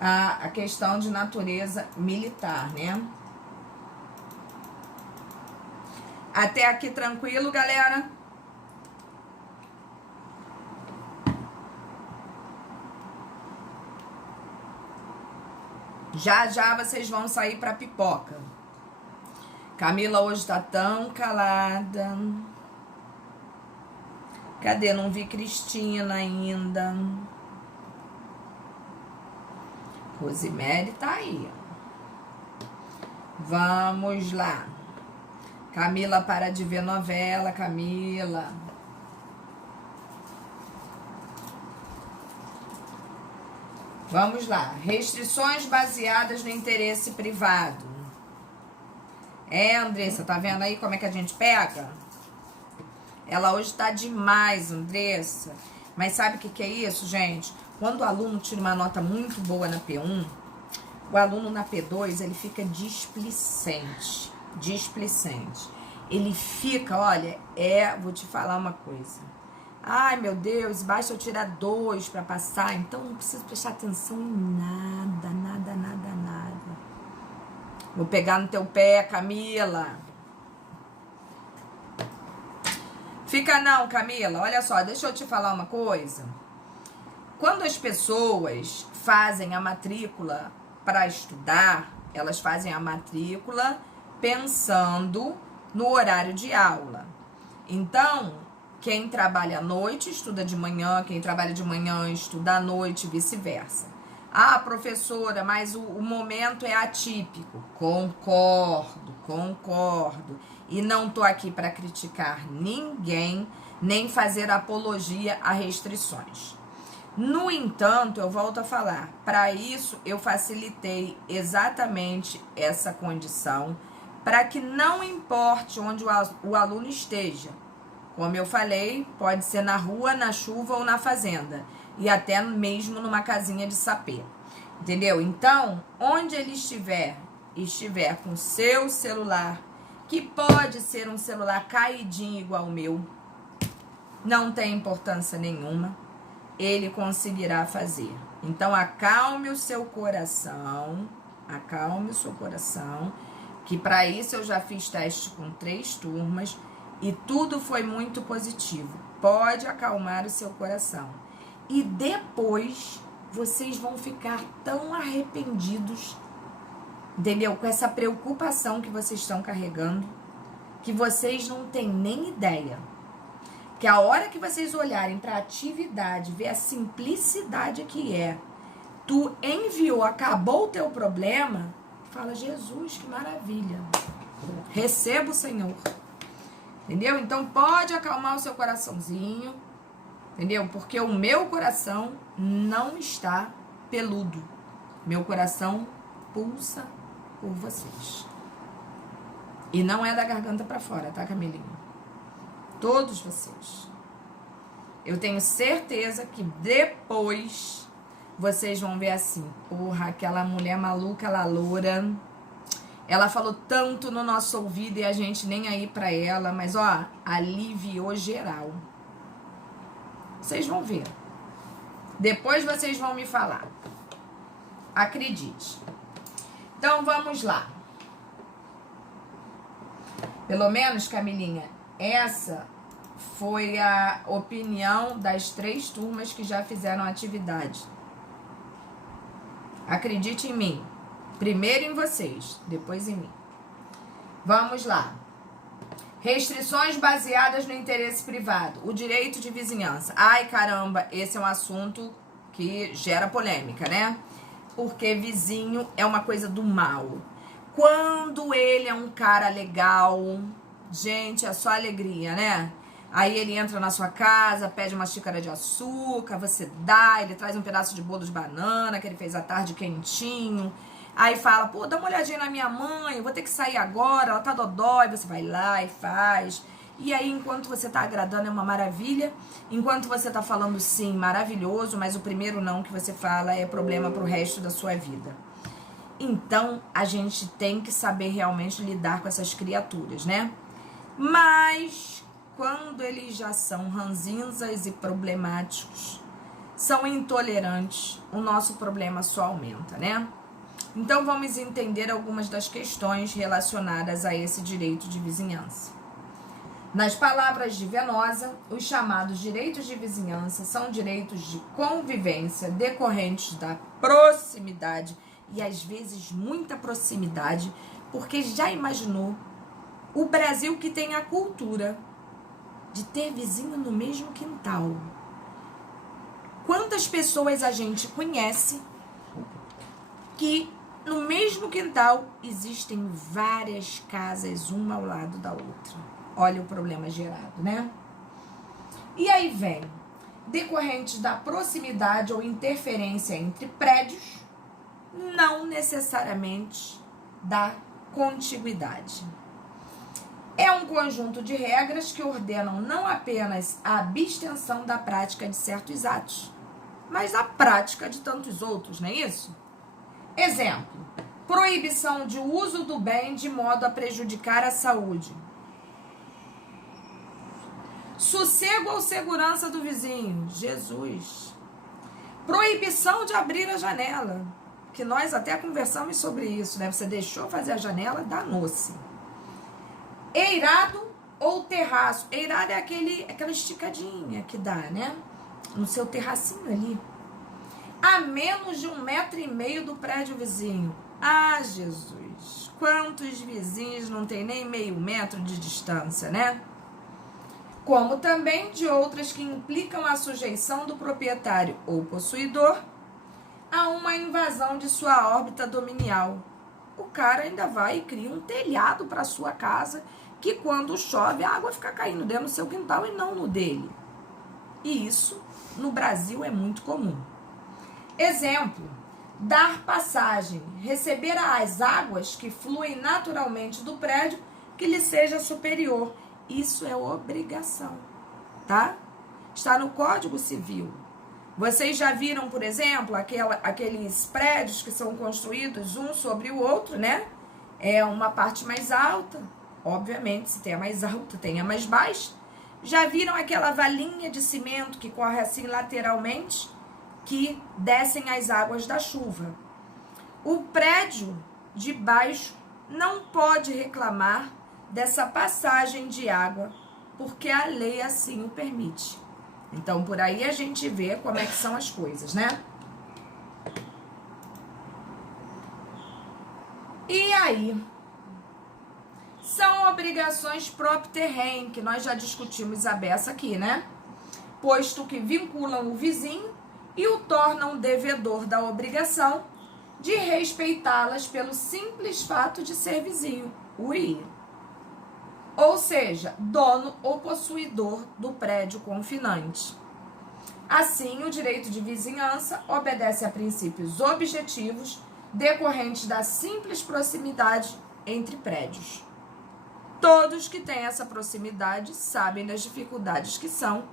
A questão de natureza militar, né? Até aqui tranquilo, galera? Já já vocês vão sair pra pipoca. Camila hoje tá tão calada. Cadê? Não vi Cristina ainda. Rosemary tá aí. Vamos lá. Camila, para de ver novela, Camila. Vamos lá. Restrições baseadas no interesse privado. Andressa, tá vendo aí como é que a gente pega? Ela hoje tá demais, Andressa. Mas sabe o que é isso, gente? Quando o aluno tira uma nota muito boa na P1, o aluno na P2, ele fica displicente. Displicente. Ele fica, olha, vou te falar uma coisa. Ai, meu Deus, basta eu tirar 2 para passar, então não preciso prestar atenção em nada, nada, nada, nada. Vou pegar no teu pé, Camila. Fica não, Camila. Olha só, deixa eu te falar uma coisa. Quando as pessoas fazem a matrícula para estudar, elas fazem a matrícula pensando no horário de aula. Então, quem trabalha à noite estuda de manhã, quem trabalha de manhã estuda à noite, vice-versa. Ah, professora, mas o momento é atípico. Concordo. E não tô aqui para criticar ninguém, nem fazer apologia a restrições. No entanto, eu volto a falar, para isso eu facilitei exatamente essa condição, para que não importe onde o aluno esteja. Como eu falei, pode ser na rua, na chuva ou na fazenda. E até mesmo numa casinha de sapê. Entendeu? Então, onde ele estiver com seu celular, que pode ser um celular caidinho igual o meu, não tem importância nenhuma, ele conseguirá fazer. Então, acalme o seu coração, que para isso eu já fiz teste com 3 turmas e tudo foi muito positivo. Pode acalmar o seu coração. E depois vocês vão ficar tão arrependidos, entendeu? Com essa preocupação que vocês estão carregando, que vocês não têm nem ideia. Que a hora que vocês olharem para a atividade, ver a simplicidade que é, tu enviou, acabou o teu problema, fala, Jesus, que maravilha. Receba o Senhor. Entendeu? Então pode acalmar o seu coraçãozinho, entendeu? Porque o meu coração não está peludo. Meu coração pulsa por vocês. E não é da garganta para fora, tá, Camilinha? Todos vocês. Eu tenho certeza que depois vocês vão ver assim, porra, aquela mulher maluca, ela loura, ela falou tanto no nosso ouvido e a gente nem aí pra ela, mas ó, aliviou geral. Vocês vão ver. Depois vocês vão me falar. Acredite. Então, vamos lá. Pelo menos, Camilinha, essa foi a opinião das 3 turmas que já fizeram atividade. Acredite em mim. Primeiro em vocês, depois em mim. Vamos lá. Restrições baseadas no interesse privado. O direito de vizinhança. Ai, caramba, esse é um assunto que gera polêmica, né? Porque vizinho é uma coisa do mal. Quando ele é um cara legal, gente, é só alegria, né? Aí ele entra na sua casa, pede uma xícara de açúcar, você dá, ele traz um pedaço de bolo de banana que ele fez à tarde quentinho. Aí fala, pô, dá uma olhadinha na minha mãe, eu vou ter que sair agora, ela tá dodói. Você vai lá e faz. E aí, enquanto você tá agradando, é uma maravilha. Enquanto você tá falando sim, maravilhoso, mas o primeiro não que você fala é problema pro resto da sua vida. Então, a gente tem que saber realmente lidar com essas criaturas, né? Mas, quando eles já são ranzinzas e problemáticos, são intolerantes, o nosso problema só aumenta, né? Então, vamos entender algumas das questões relacionadas a esse direito de vizinhança. Nas palavras de Venosa, os chamados direitos de vizinhança são direitos de convivência decorrentes da proximidade, e às vezes muita proximidade, porque já imaginou o Brasil que tem a cultura de ter vizinho no mesmo quintal? Quantas pessoas a gente conhece que no mesmo quintal existem várias casas, uma ao lado da outra? Olha o problema gerado, né? E aí vem, decorrentes da proximidade ou interferência entre prédios, não necessariamente da contiguidade. É um conjunto de regras que ordenam não apenas a abstenção da prática de certos atos, mas a prática de tantos outros, não é isso? Exemplo, proibição de uso do bem de modo a prejudicar a saúde. Sossego ou segurança do vizinho. Jesus. Proibição de abrir a janela. Que nós até conversamos sobre isso, né? Você deixou fazer a janela, danou-se. Eirado ou terraço. Eirado é aquela esticadinha que dá, né? No seu terracinho ali. A menos de 1,5 metro do prédio vizinho. Ah, Jesus. Quantos vizinhos não tem nem meio metro de distância, né? Como também de outras que implicam a sujeição do proprietário ou possuidor a uma invasão de sua órbita dominial. O cara ainda vai e cria um telhado para sua casa, que quando chove a água fica caindo dentro do seu quintal e não no dele. E isso no Brasil é muito comum. Exemplo, dar passagem, receber as águas que fluem naturalmente do prédio que lhe seja superior. Isso é obrigação, tá? Está no Código Civil. Vocês já viram, por exemplo, aqueles prédios que são construídos um sobre o outro, né? É uma parte mais alta. Obviamente, se tem a mais alta, tem a mais baixa. Já viram aquela valinha de cimento que corre assim lateralmente, que descem as águas da chuva? O prédio de baixo não pode reclamar dessa passagem de água, porque a lei assim o permite. Então, por aí a gente vê como é que são as coisas, né? E aí? São obrigações propter rem, que nós já discutimos a beça aqui, né? Posto que vinculam o vizinho e o tornam devedor da obrigação de respeitá-las pelo simples fato de ser vizinho. Ui! Ou seja, dono ou possuidor do prédio confinante. Assim, o direito de vizinhança obedece a princípios objetivos decorrentes da simples proximidade entre prédios. Todos que têm essa proximidade sabem das dificuldades que são,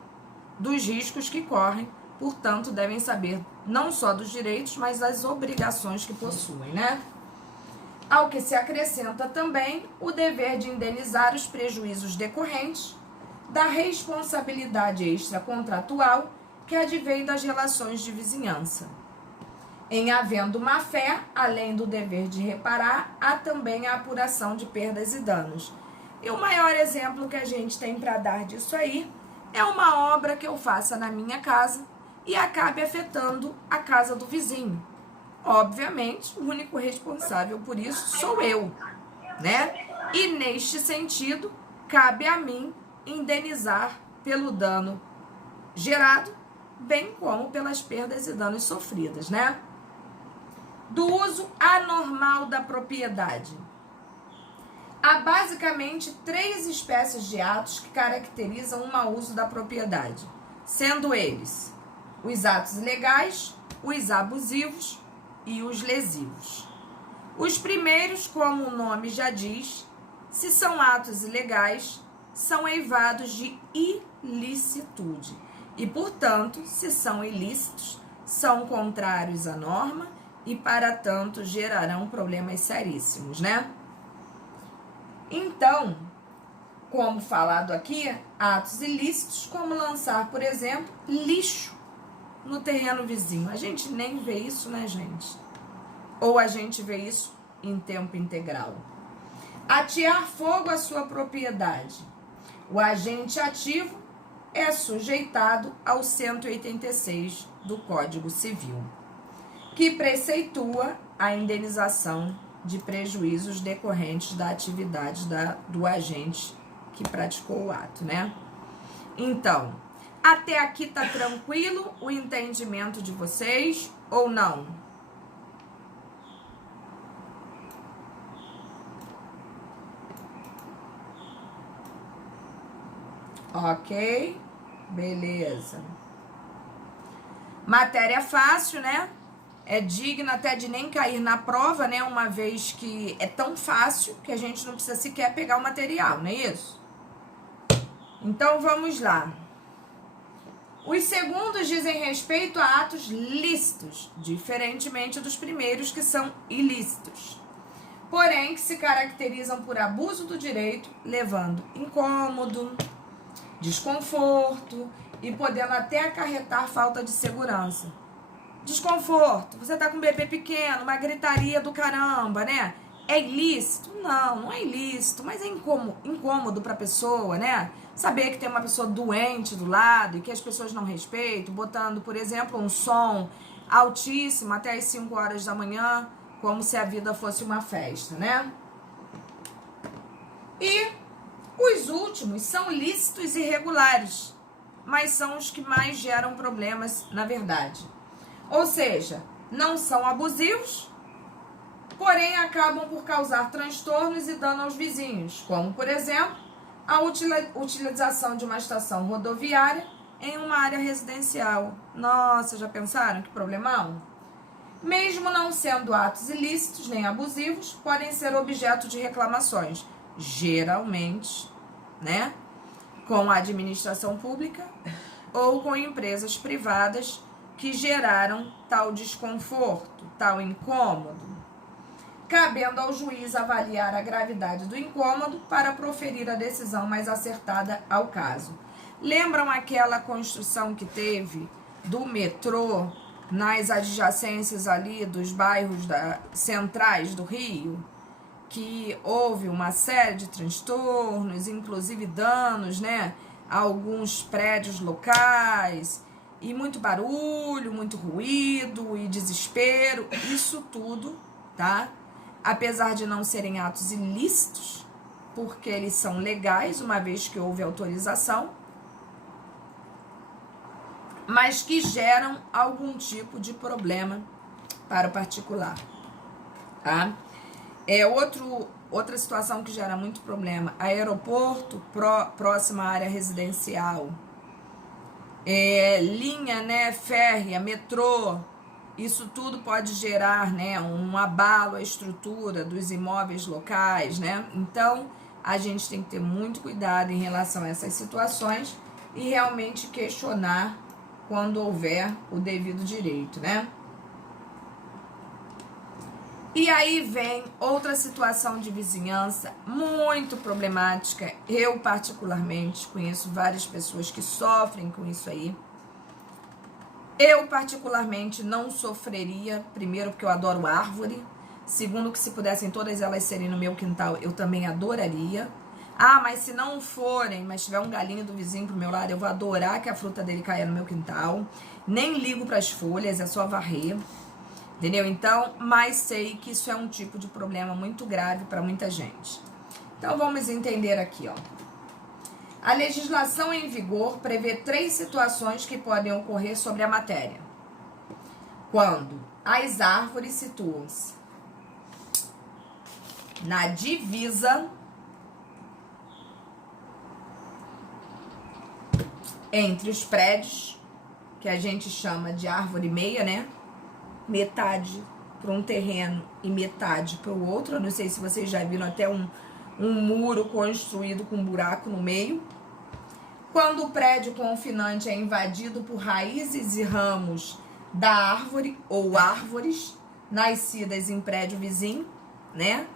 dos riscos que correm, portanto, devem saber não só dos direitos, mas das obrigações que possuem, né? Ao que se acrescenta também o dever de indenizar os prejuízos decorrentes da responsabilidade extracontratual que advém das relações de vizinhança. Em havendo má-fé, além do dever de reparar, há também a apuração de perdas e danos. E o maior exemplo que a gente tem para dar disso aí é uma obra que eu faça na minha casa e acabe afetando a casa do vizinho. Obviamente, o único responsável por isso sou eu, né? E neste sentido, cabe a mim indenizar pelo dano gerado, bem como pelas perdas e danos sofridas, né? Do uso anormal da propriedade. Há basicamente 3 espécies de atos que caracterizam o mau uso da propriedade, sendo eles os atos ilegais, os abusivos e os lesivos. Os primeiros, como o nome já diz, se são atos ilegais, são eivados de ilicitude e, portanto, se são ilícitos, são contrários à norma e, para tanto, gerarão problemas seríssimos, né? Então, como falado aqui, atos ilícitos, como lançar, por exemplo, lixo no terreno vizinho. A gente nem vê isso, né, gente? Ou a gente vê isso em tempo integral. Atear fogo à sua propriedade. O agente ativo é sujeitado ao 186 do Código Civil, que preceitua a indenização de prejuízos decorrentes da atividade do agente que praticou o ato, né? Então, até aqui tá tranquilo o entendimento de vocês ou não? Ok, beleza. Matéria fácil, né? É digna até de nem cair na prova, né? Uma vez que é tão fácil que a gente não precisa sequer pegar o material, não é isso? Então, vamos lá. Os segundos dizem respeito a atos lícitos, diferentemente dos primeiros, que são ilícitos. Porém, que se caracterizam por abuso do direito, levando incômodo, desconforto e podendo até acarretar falta de segurança. Desconforto, você tá com um bebê pequeno, uma gritaria do caramba, né? É ilícito? Não, não é ilícito, mas é incômodo pra pessoa, né? Saber que tem uma pessoa doente do lado e que as pessoas não respeitam, botando, por exemplo, um som altíssimo até as 5 horas da manhã, como se a vida fosse uma festa, né? E os últimos são lícitos e regulares, mas são os que mais geram problemas, na verdade. Ou seja, não são abusivos, porém acabam por causar transtornos e dano aos vizinhos, como, por exemplo, a utilização de uma estação rodoviária em uma área residencial. Nossa, já pensaram que problemão? Mesmo não sendo atos ilícitos nem abusivos, podem ser objeto de reclamações, geralmente, né, com a administração pública ou com empresas privadas que geraram tal desconforto, tal incômodo, cabendo ao juiz avaliar a gravidade do incômodo para proferir a decisão mais acertada ao caso. Lembram aquela construção que teve do metrô nas adjacências ali dos bairros centrais do Rio? Que houve uma série de transtornos, inclusive danos, né, a alguns prédios locais, e muito barulho, muito ruído e desespero, isso tudo, tá? Apesar de não serem atos ilícitos, porque eles são legais, uma vez que houve autorização, mas que geram algum tipo de problema para o particular, tá? Outra situação que gera muito problema, aeroporto próximo à área residencial, linha, né, férrea, metrô, isso tudo pode gerar, né, um abalo à estrutura dos imóveis locais, né? Então, a gente tem que ter muito cuidado em relação a essas situações e realmente questionar quando houver o devido direito, né? E aí vem outra situação de vizinhança muito problemática. Eu, particularmente, conheço várias pessoas que sofrem com isso aí. Eu, particularmente, não sofreria, primeiro, porque eu adoro árvore. Segundo, que se pudessem todas elas serem no meu quintal, eu também adoraria. Ah, mas se não forem, mas tiver um galinho do vizinho pro meu lado, eu vou adorar que a fruta dele caia no meu quintal. Nem ligo para as folhas, é só varrer. Entendeu? Então, mas sei que isso é um tipo de problema muito grave para muita gente. Então, vamos entender aqui, ó. A legislação em vigor prevê 3 situações que podem ocorrer sobre a matéria. Quando as árvores situam-se na divisa entre os prédios, que a gente chama de árvore meia, né? Metade para um terreno e metade para o outro. Eu não sei se vocês já viram até um muro construído com um buraco no meio. Quando o prédio confinante é invadido por raízes e ramos da árvore ou árvores nascidas em prédio vizinho, né?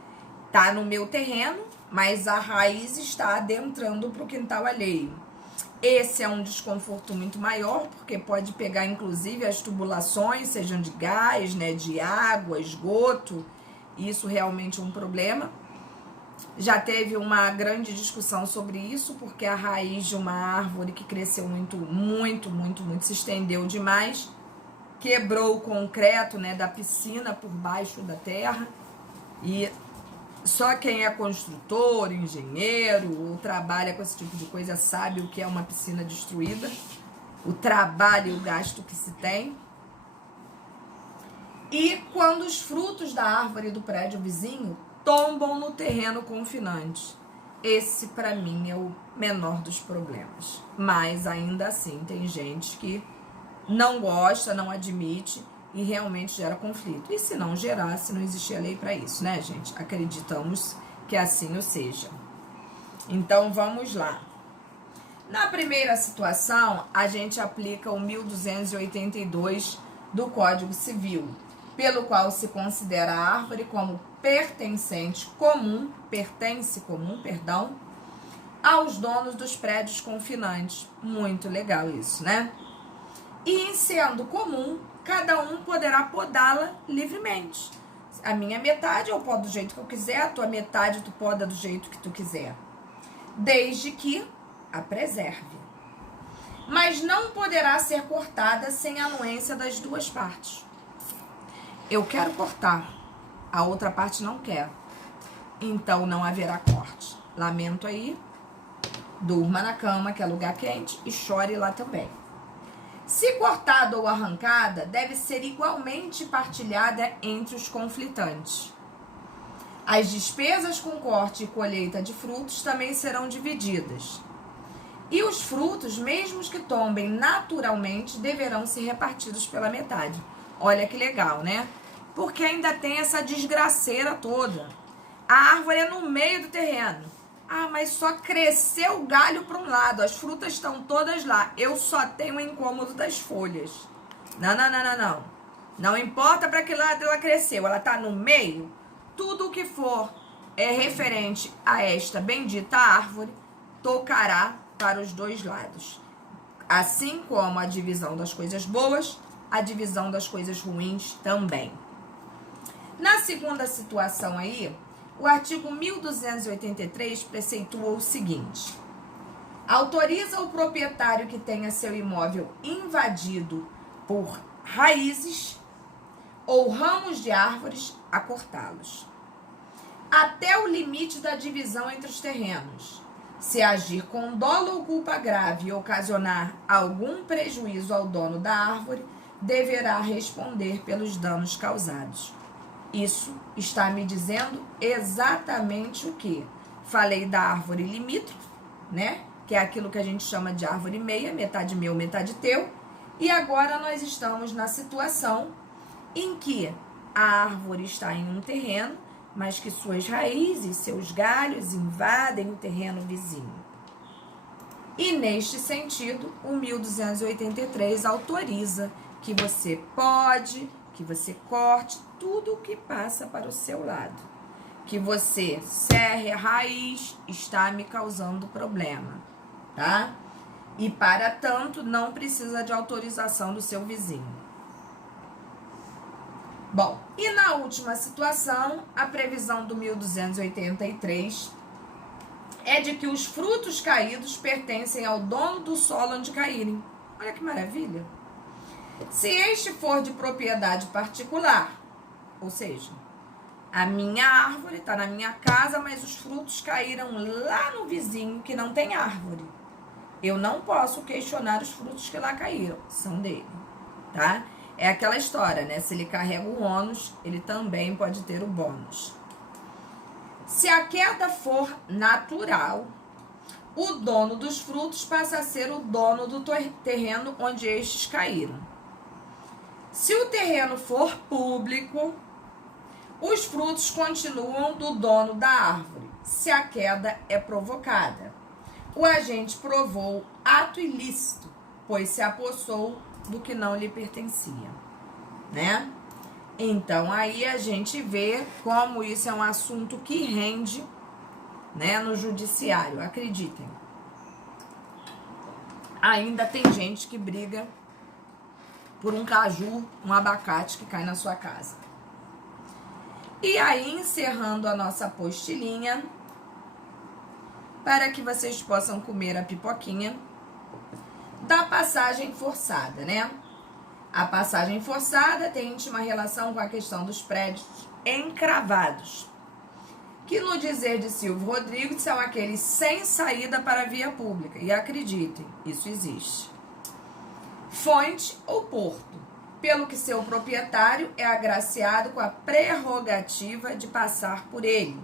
Tá no meu terreno, mas a raiz está adentrando para o quintal alheio. Esse é um desconforto muito maior, porque pode pegar inclusive as tubulações, sejam de gás, né, de água, esgoto. Isso realmente é um problema. Já teve uma grande discussão sobre isso, porque a raiz de uma árvore que cresceu muito, se estendeu demais, quebrou o concreto, né, da piscina por baixo da terra. E só quem é construtor, engenheiro, ou trabalha com esse tipo de coisa sabe o que é uma piscina destruída, o trabalho e o gasto que se tem. E quando os frutos da árvore do prédio vizinho tombam no terreno confinante. Esse, para mim, é o menor dos problemas. Mas, ainda assim, tem gente que não gosta, não admite e realmente gera conflito. E se não gerasse, não existia lei para isso, né, gente? Acreditamos que assim o seja. Então, vamos lá. Na primeira situação, a gente aplica o 1282 do Código Civil, pelo qual se considera a árvore como pertence comum, aos donos dos prédios confinantes. Muito legal isso, né? E em sendo comum, cada um poderá podá-la livremente. A minha metade eu podo do jeito que eu quiser, a tua metade tu poda do jeito que tu quiser, desde que a preserve. Mas não poderá ser cortada sem a anuência das duas partes. Eu quero cortar, a outra parte não quer, então não haverá corte. Lamento aí, durma na cama, que é lugar quente, e chore lá também. Se cortada ou arrancada, deve ser igualmente partilhada entre os conflitantes. As despesas com corte e colheita de frutos também serão divididas. E os frutos, mesmo os que tombem naturalmente, deverão ser repartidos pela metade. Olha que legal, né? Porque ainda tem essa desgraceira toda. A árvore é no meio do terreno. Ah, mas só cresceu o galho para um lado, as frutas estão todas lá. Eu só tenho o incômodo das folhas. Não. Não importa para que lado ela cresceu, ela está no meio. Tudo o que for referente a esta bendita árvore tocará para os dois lados. Assim como a divisão das coisas boas, a divisão das coisas ruins também. Na segunda situação aí, o artigo 1283 preceitua o seguinte: autoriza o proprietário que tenha seu imóvel invadido por raízes ou ramos de árvores a cortá-los, até o limite da divisão entre os terrenos. Se agir com dolo ou culpa grave e ocasionar algum prejuízo ao dono da árvore, deverá responder pelos danos causados. Isso está me dizendo exatamente o que? Falei da árvore limítrofe, né? Que é aquilo que a gente chama de árvore meia, metade meu, metade teu. E agora nós estamos na situação em que a árvore está em um terreno, mas que suas raízes, seus galhos invadem o terreno vizinho. E neste sentido, o 1283 autoriza que você pode, que você corte tudo o que passa para o seu lado. Que você serre a raiz, está me causando problema, tá? e, para tanto, não precisa de autorização do seu vizinho. Bom, e na última situação, a previsão do 1283 é de que os frutos caídos pertencem ao dono do solo onde caírem. Olha que maravilha! Se este for de propriedade particular, ou seja, a minha árvore está na minha casa, mas os frutos caíram lá no vizinho que não tem árvore. Eu não posso questionar os frutos que lá caíram, são dele, tá? É aquela história, né? Se ele carrega o ônus, ele também pode ter o bônus. Se a queda for natural, o dono dos frutos passa a ser o dono do terreno onde estes caíram. Se o terreno for público, os frutos continuam do dono da árvore, se a queda é provocada. O agente provou ato ilícito, pois se apossou do que não lhe pertencia, né? Então, aí a gente vê como isso é um assunto que rende, né, no judiciário, acreditem. Ainda tem gente que briga por um caju, um abacate que cai na sua casa. E aí, encerrando a nossa apostilinha, para que vocês possam comer a pipoquinha, da passagem forçada, né? A passagem forçada tem íntima relação com a questão dos prédios encravados, que no dizer de Silvio Rodrigues são aqueles sem saída para a via pública. E acreditem, isso existe. Fonte ou porto, pelo que seu proprietário é agraciado com a prerrogativa de passar por ele,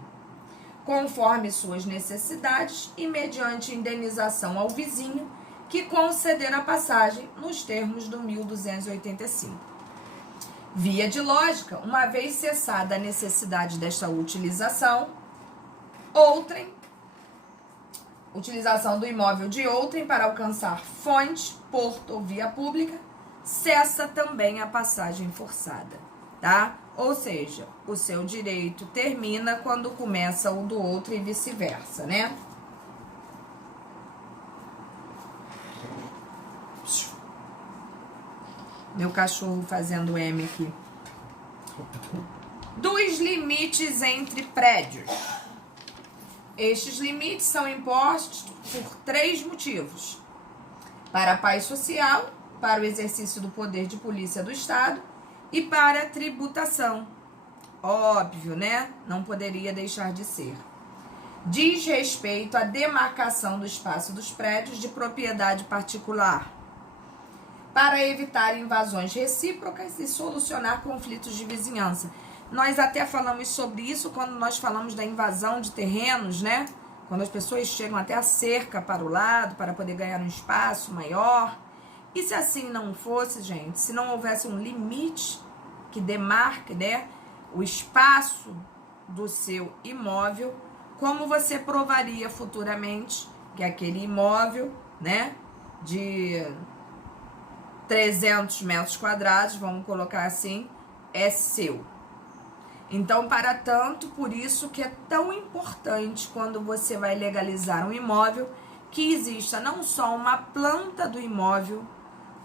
conforme suas necessidades e mediante indenização ao vizinho que conceder a passagem nos termos do 1285. Via de lógica, uma vez cessada a necessidade desta utilização, utilização do imóvel de outrem para alcançar fonte, porto ou via pública, cessa também a passagem forçada, tá? Ou seja, o seu direito termina quando começa o do outro e vice-versa, né? Meu cachorro fazendo M aqui. Dos limites entre prédios. Estes limites são impostos por 3 motivos: para a paz social, para o exercício do poder de polícia do Estado e para a tributação. Óbvio, né? Não poderia deixar de ser. Diz respeito à demarcação do espaço dos prédios de propriedade particular, para evitar invasões recíprocas e solucionar conflitos de vizinhança. Nós até falamos sobre isso quando nós falamos da invasão de terrenos, né? Quando as pessoas chegam até a cerca para o lado, para poder ganhar um espaço maior. E se assim não fosse, gente, se não houvesse um limite que demarque, né, o espaço do seu imóvel, como você provaria futuramente que aquele imóvel, né, de 300 metros quadrados, vamos colocar assim, é seu? Então, para tanto, por isso que é tão importante quando você vai legalizar um imóvel, que exista não só uma planta do imóvel,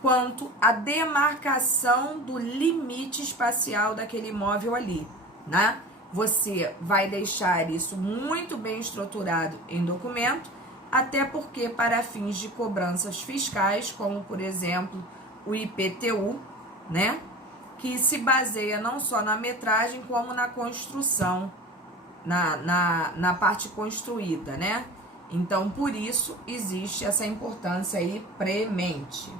quanto a demarcação do limite espacial daquele imóvel ali, né? Você vai deixar isso muito bem estruturado em documento, até porque para fins de cobranças fiscais, como por exemplo o IPTU, né? Que se baseia não só na metragem, como na construção, na parte construída, né? Então, por isso, existe essa importância aí premente.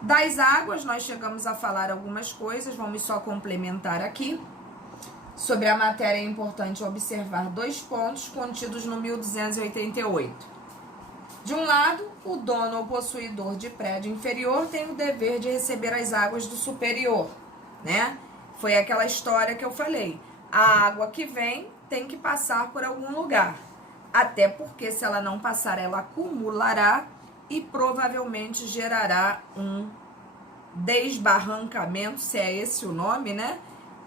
Das águas, nós chegamos a falar algumas coisas, vamos só complementar aqui. Sobre a matéria é importante observar 2 pontos contidos no 1288. De um lado, o dono ou possuidor de prédio inferior tem o dever de receber as águas do superior, né? Foi aquela história que eu falei. A água que vem tem que passar por algum lugar. Até porque se ela não passar, ela acumulará e provavelmente gerará um desbarrancamento, se é esse o nome, né?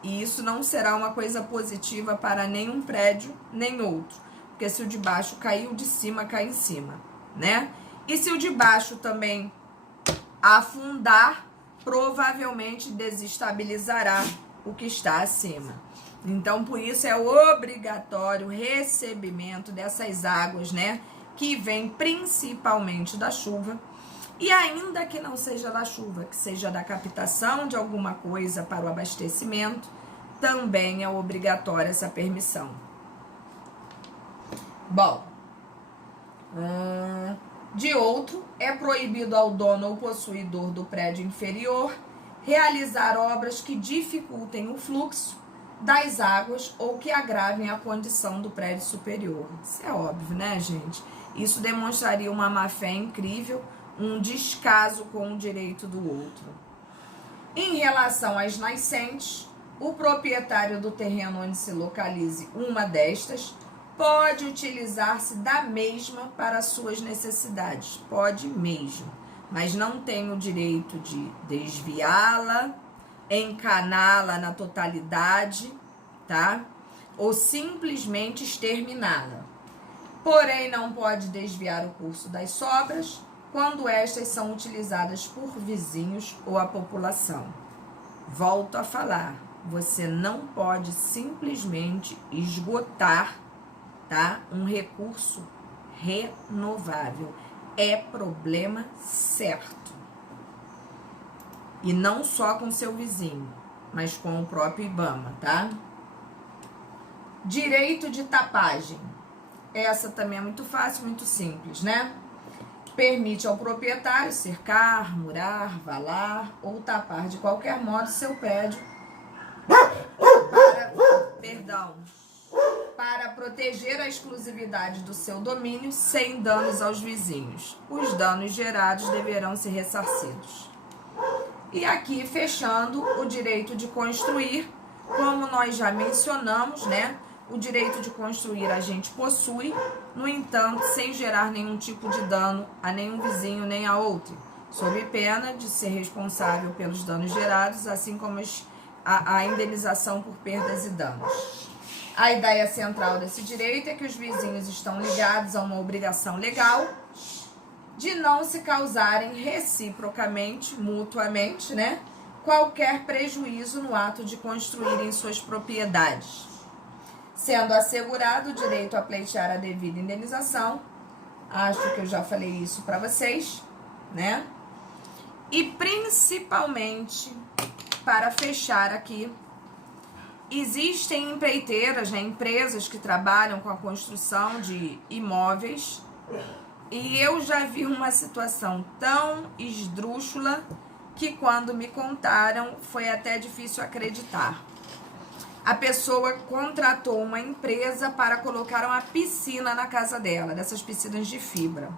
E isso não será uma coisa positiva para nenhum prédio, nem outro. Porque se o de baixo cair, o de cima cai em cima. né? E se o de baixo também afundar, provavelmente desestabilizará o que está acima. Então, por isso é obrigatório o recebimento dessas águas, né? Que vem principalmente da chuva. E ainda que não seja da chuva, que seja da captação de alguma coisa para o abastecimento, também é obrigatória essa permissão. Bom, de outro, é proibido ao dono ou possuidor do prédio inferior realizar obras que dificultem o fluxo das águas ou que agravem a condição do prédio superior. Isso é óbvio, né, gente? Isso demonstraria uma má-fé incrível, um descaso com o direito do outro. Em relação às nascentes, o proprietário do terreno onde se localize uma destas pode utilizar-se da mesma para suas necessidades. Pode mesmo, mas não tem o direito de desviá-la, encaná-la na totalidade, tá? Ou simplesmente exterminá-la. Porém, não pode desviar o curso das sobras quando estas são utilizadas por vizinhos ou a população. Volto a falar, você não pode simplesmente esgotar, tá, um recurso renovável. É problema certo. E não só com seu vizinho, mas com o próprio IBAMA, tá? Direito de tapagem. Essa também é muito fácil, muito simples, né? Permite ao proprietário cercar, murar, valar ou tapar de qualquer modo seu prédio para proteger a exclusividade do seu domínio sem danos aos vizinhos. Os danos gerados deverão ser ressarcidos. E aqui, fechando, o direito de construir, como nós já mencionamos, né? O direito de construir a gente possui, no entanto, sem gerar nenhum tipo de dano a nenhum vizinho nem a outro, sob pena de ser responsável pelos danos gerados, assim como a indenização por perdas e danos. A ideia central desse direito é que os vizinhos estão ligados a uma obrigação legal de não se causarem reciprocamente, mutuamente, né, qualquer prejuízo no ato de construírem suas propriedades, sendo assegurado o direito a pleitear a devida indenização. Acho que eu já falei isso para vocês, né? E principalmente, para fechar aqui, existem empreiteiras, né, empresas que trabalham com a construção de imóveis, e eu já vi uma situação tão esdrúxula que quando me contaram foi até difícil acreditar. A pessoa contratou uma empresa para colocar uma piscina na casa dela, dessas piscinas de fibra.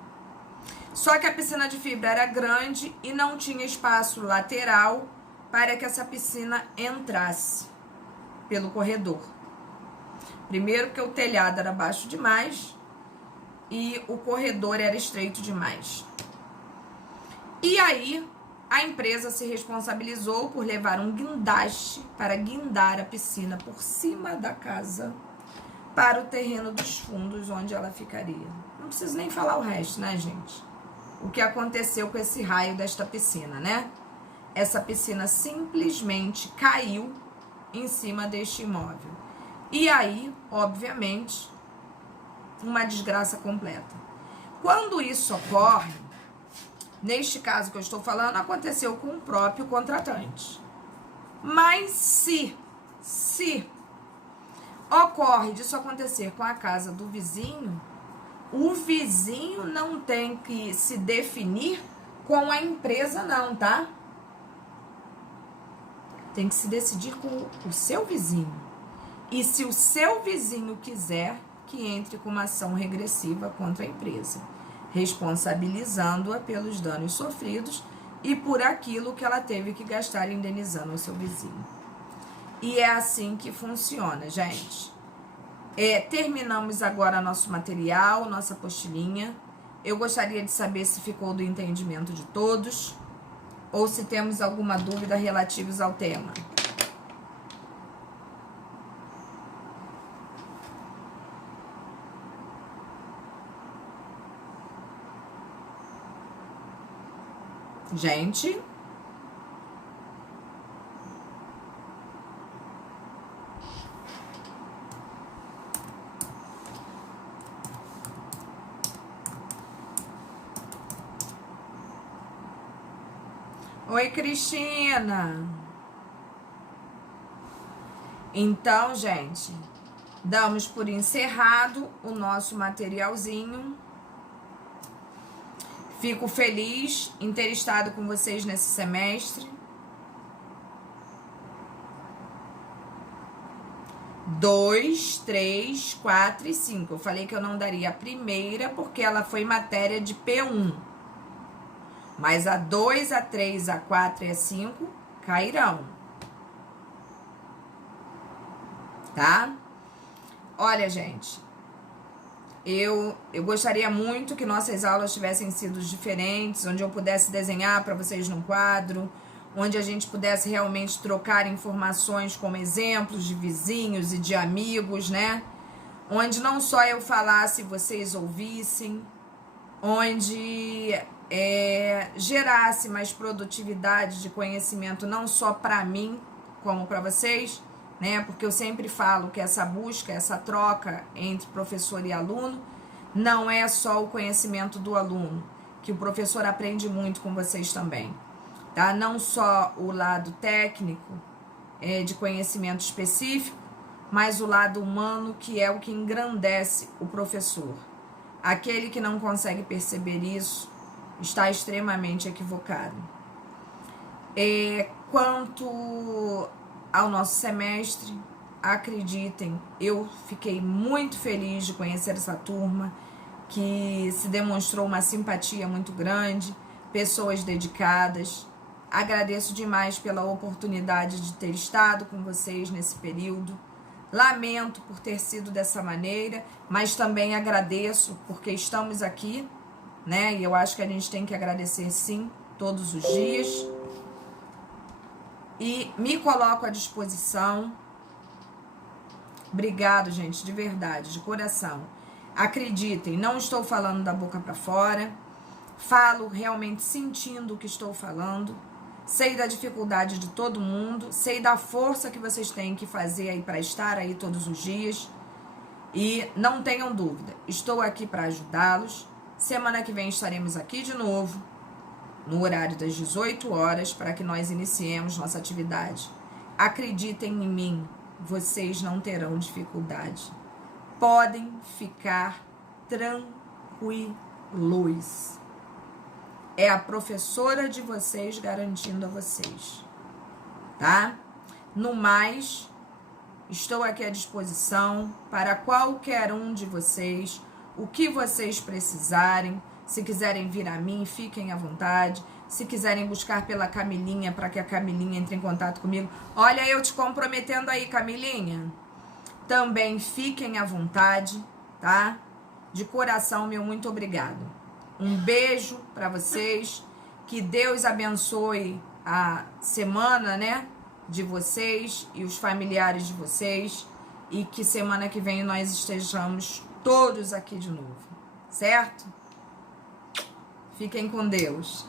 Só que a piscina de fibra era grande e não tinha espaço lateral para que essa piscina entrasse pelo corredor. Primeiro que o telhado era baixo demais e o corredor era estreito demais. E aí a empresa se responsabilizou por levar um guindaste para guindar a piscina por cima da casa para o terreno dos fundos onde ela ficaria. Não preciso nem falar o resto, né, gente? O que aconteceu com esse raio desta piscina, né? Essa piscina simplesmente caiu em cima deste imóvel. E aí, obviamente, uma desgraça completa. Quando isso ocorre, neste caso que eu estou falando, aconteceu com o próprio contratante. Mas se ocorre disso acontecer com a casa do vizinho, o vizinho não tem que se definir com a empresa não, tá? Tem que se decidir com o seu vizinho. E se o seu vizinho quiser, que entre com uma ação regressiva contra a empresa, responsabilizando-a pelos danos sofridos e por aquilo que ela teve que gastar indenizando o seu vizinho. E é assim que funciona, gente. Terminamos agora nosso material, nossa apostilinha. Eu gostaria de saber se ficou do entendimento de todos ou se temos alguma dúvida relativa ao tema. Gente. Oi, Cristina. Então, gente, damos por encerrado o nosso materialzinho. Fico feliz em ter estado com vocês nesse semestre. 2, 3, 4 e 5. Eu falei que eu não daria a primeira porque ela foi matéria de P1. Mas a 2, a 3, a 4 e a 5 cairão. Tá? Olha, gente, eu gostaria muito que nossas aulas tivessem sido diferentes, onde eu pudesse desenhar para vocês num quadro, onde a gente pudesse realmente trocar informações como exemplos de vizinhos e de amigos, né? Onde não só eu falasse, vocês ouvissem, onde gerasse mais produtividade de conhecimento, não só para mim, como para vocês, né? Porque eu sempre falo que essa busca, essa troca entre professor e aluno, não é só o conhecimento do aluno, que o professor aprende muito com vocês também, tá? Não só o lado técnico, de conhecimento específico, mas o lado humano, que é o que engrandece o professor. Aquele que não consegue perceber isso está extremamente equivocado. Quanto ao nosso semestre, acreditem, eu fiquei muito feliz de conhecer essa turma, que se demonstrou uma simpatia muito grande, pessoas dedicadas. Agradeço demais pela oportunidade de ter estado com vocês nesse período. Lamento por ter sido dessa maneira, mas também agradeço porque estamos aqui, né? E eu acho que a gente tem que agradecer sim, todos os dias. E me coloco à disposição. Obrigado, gente, de verdade, de coração. Acreditem, não estou falando da boca para fora. Falo realmente sentindo o que estou falando. Sei da dificuldade de todo mundo. Sei da força que vocês têm que fazer aí para estar aí todos os dias. E não tenham dúvida, estou aqui para ajudá-los. Semana que vem estaremos aqui de novo, no horário das 18 horas, para que nós iniciemos nossa atividade. Acreditem em mim, vocês não terão dificuldade. Podem ficar tranquilos. É a professora de vocês garantindo a vocês, tá? No mais, estou aqui à disposição para qualquer um de vocês, o que vocês precisarem. Se quiserem vir a mim, fiquem à vontade. Se quiserem buscar pela Camilinha, para que a Camilinha entre em contato comigo. Olha, eu te comprometendo aí, Camilinha. Também fiquem à vontade, tá? De coração, meu muito obrigado. Um beijo para vocês. Que Deus abençoe a semana, né? De vocês e os familiares de vocês. E que semana que vem nós estejamos todos aqui de novo. Certo? Fiquem com Deus.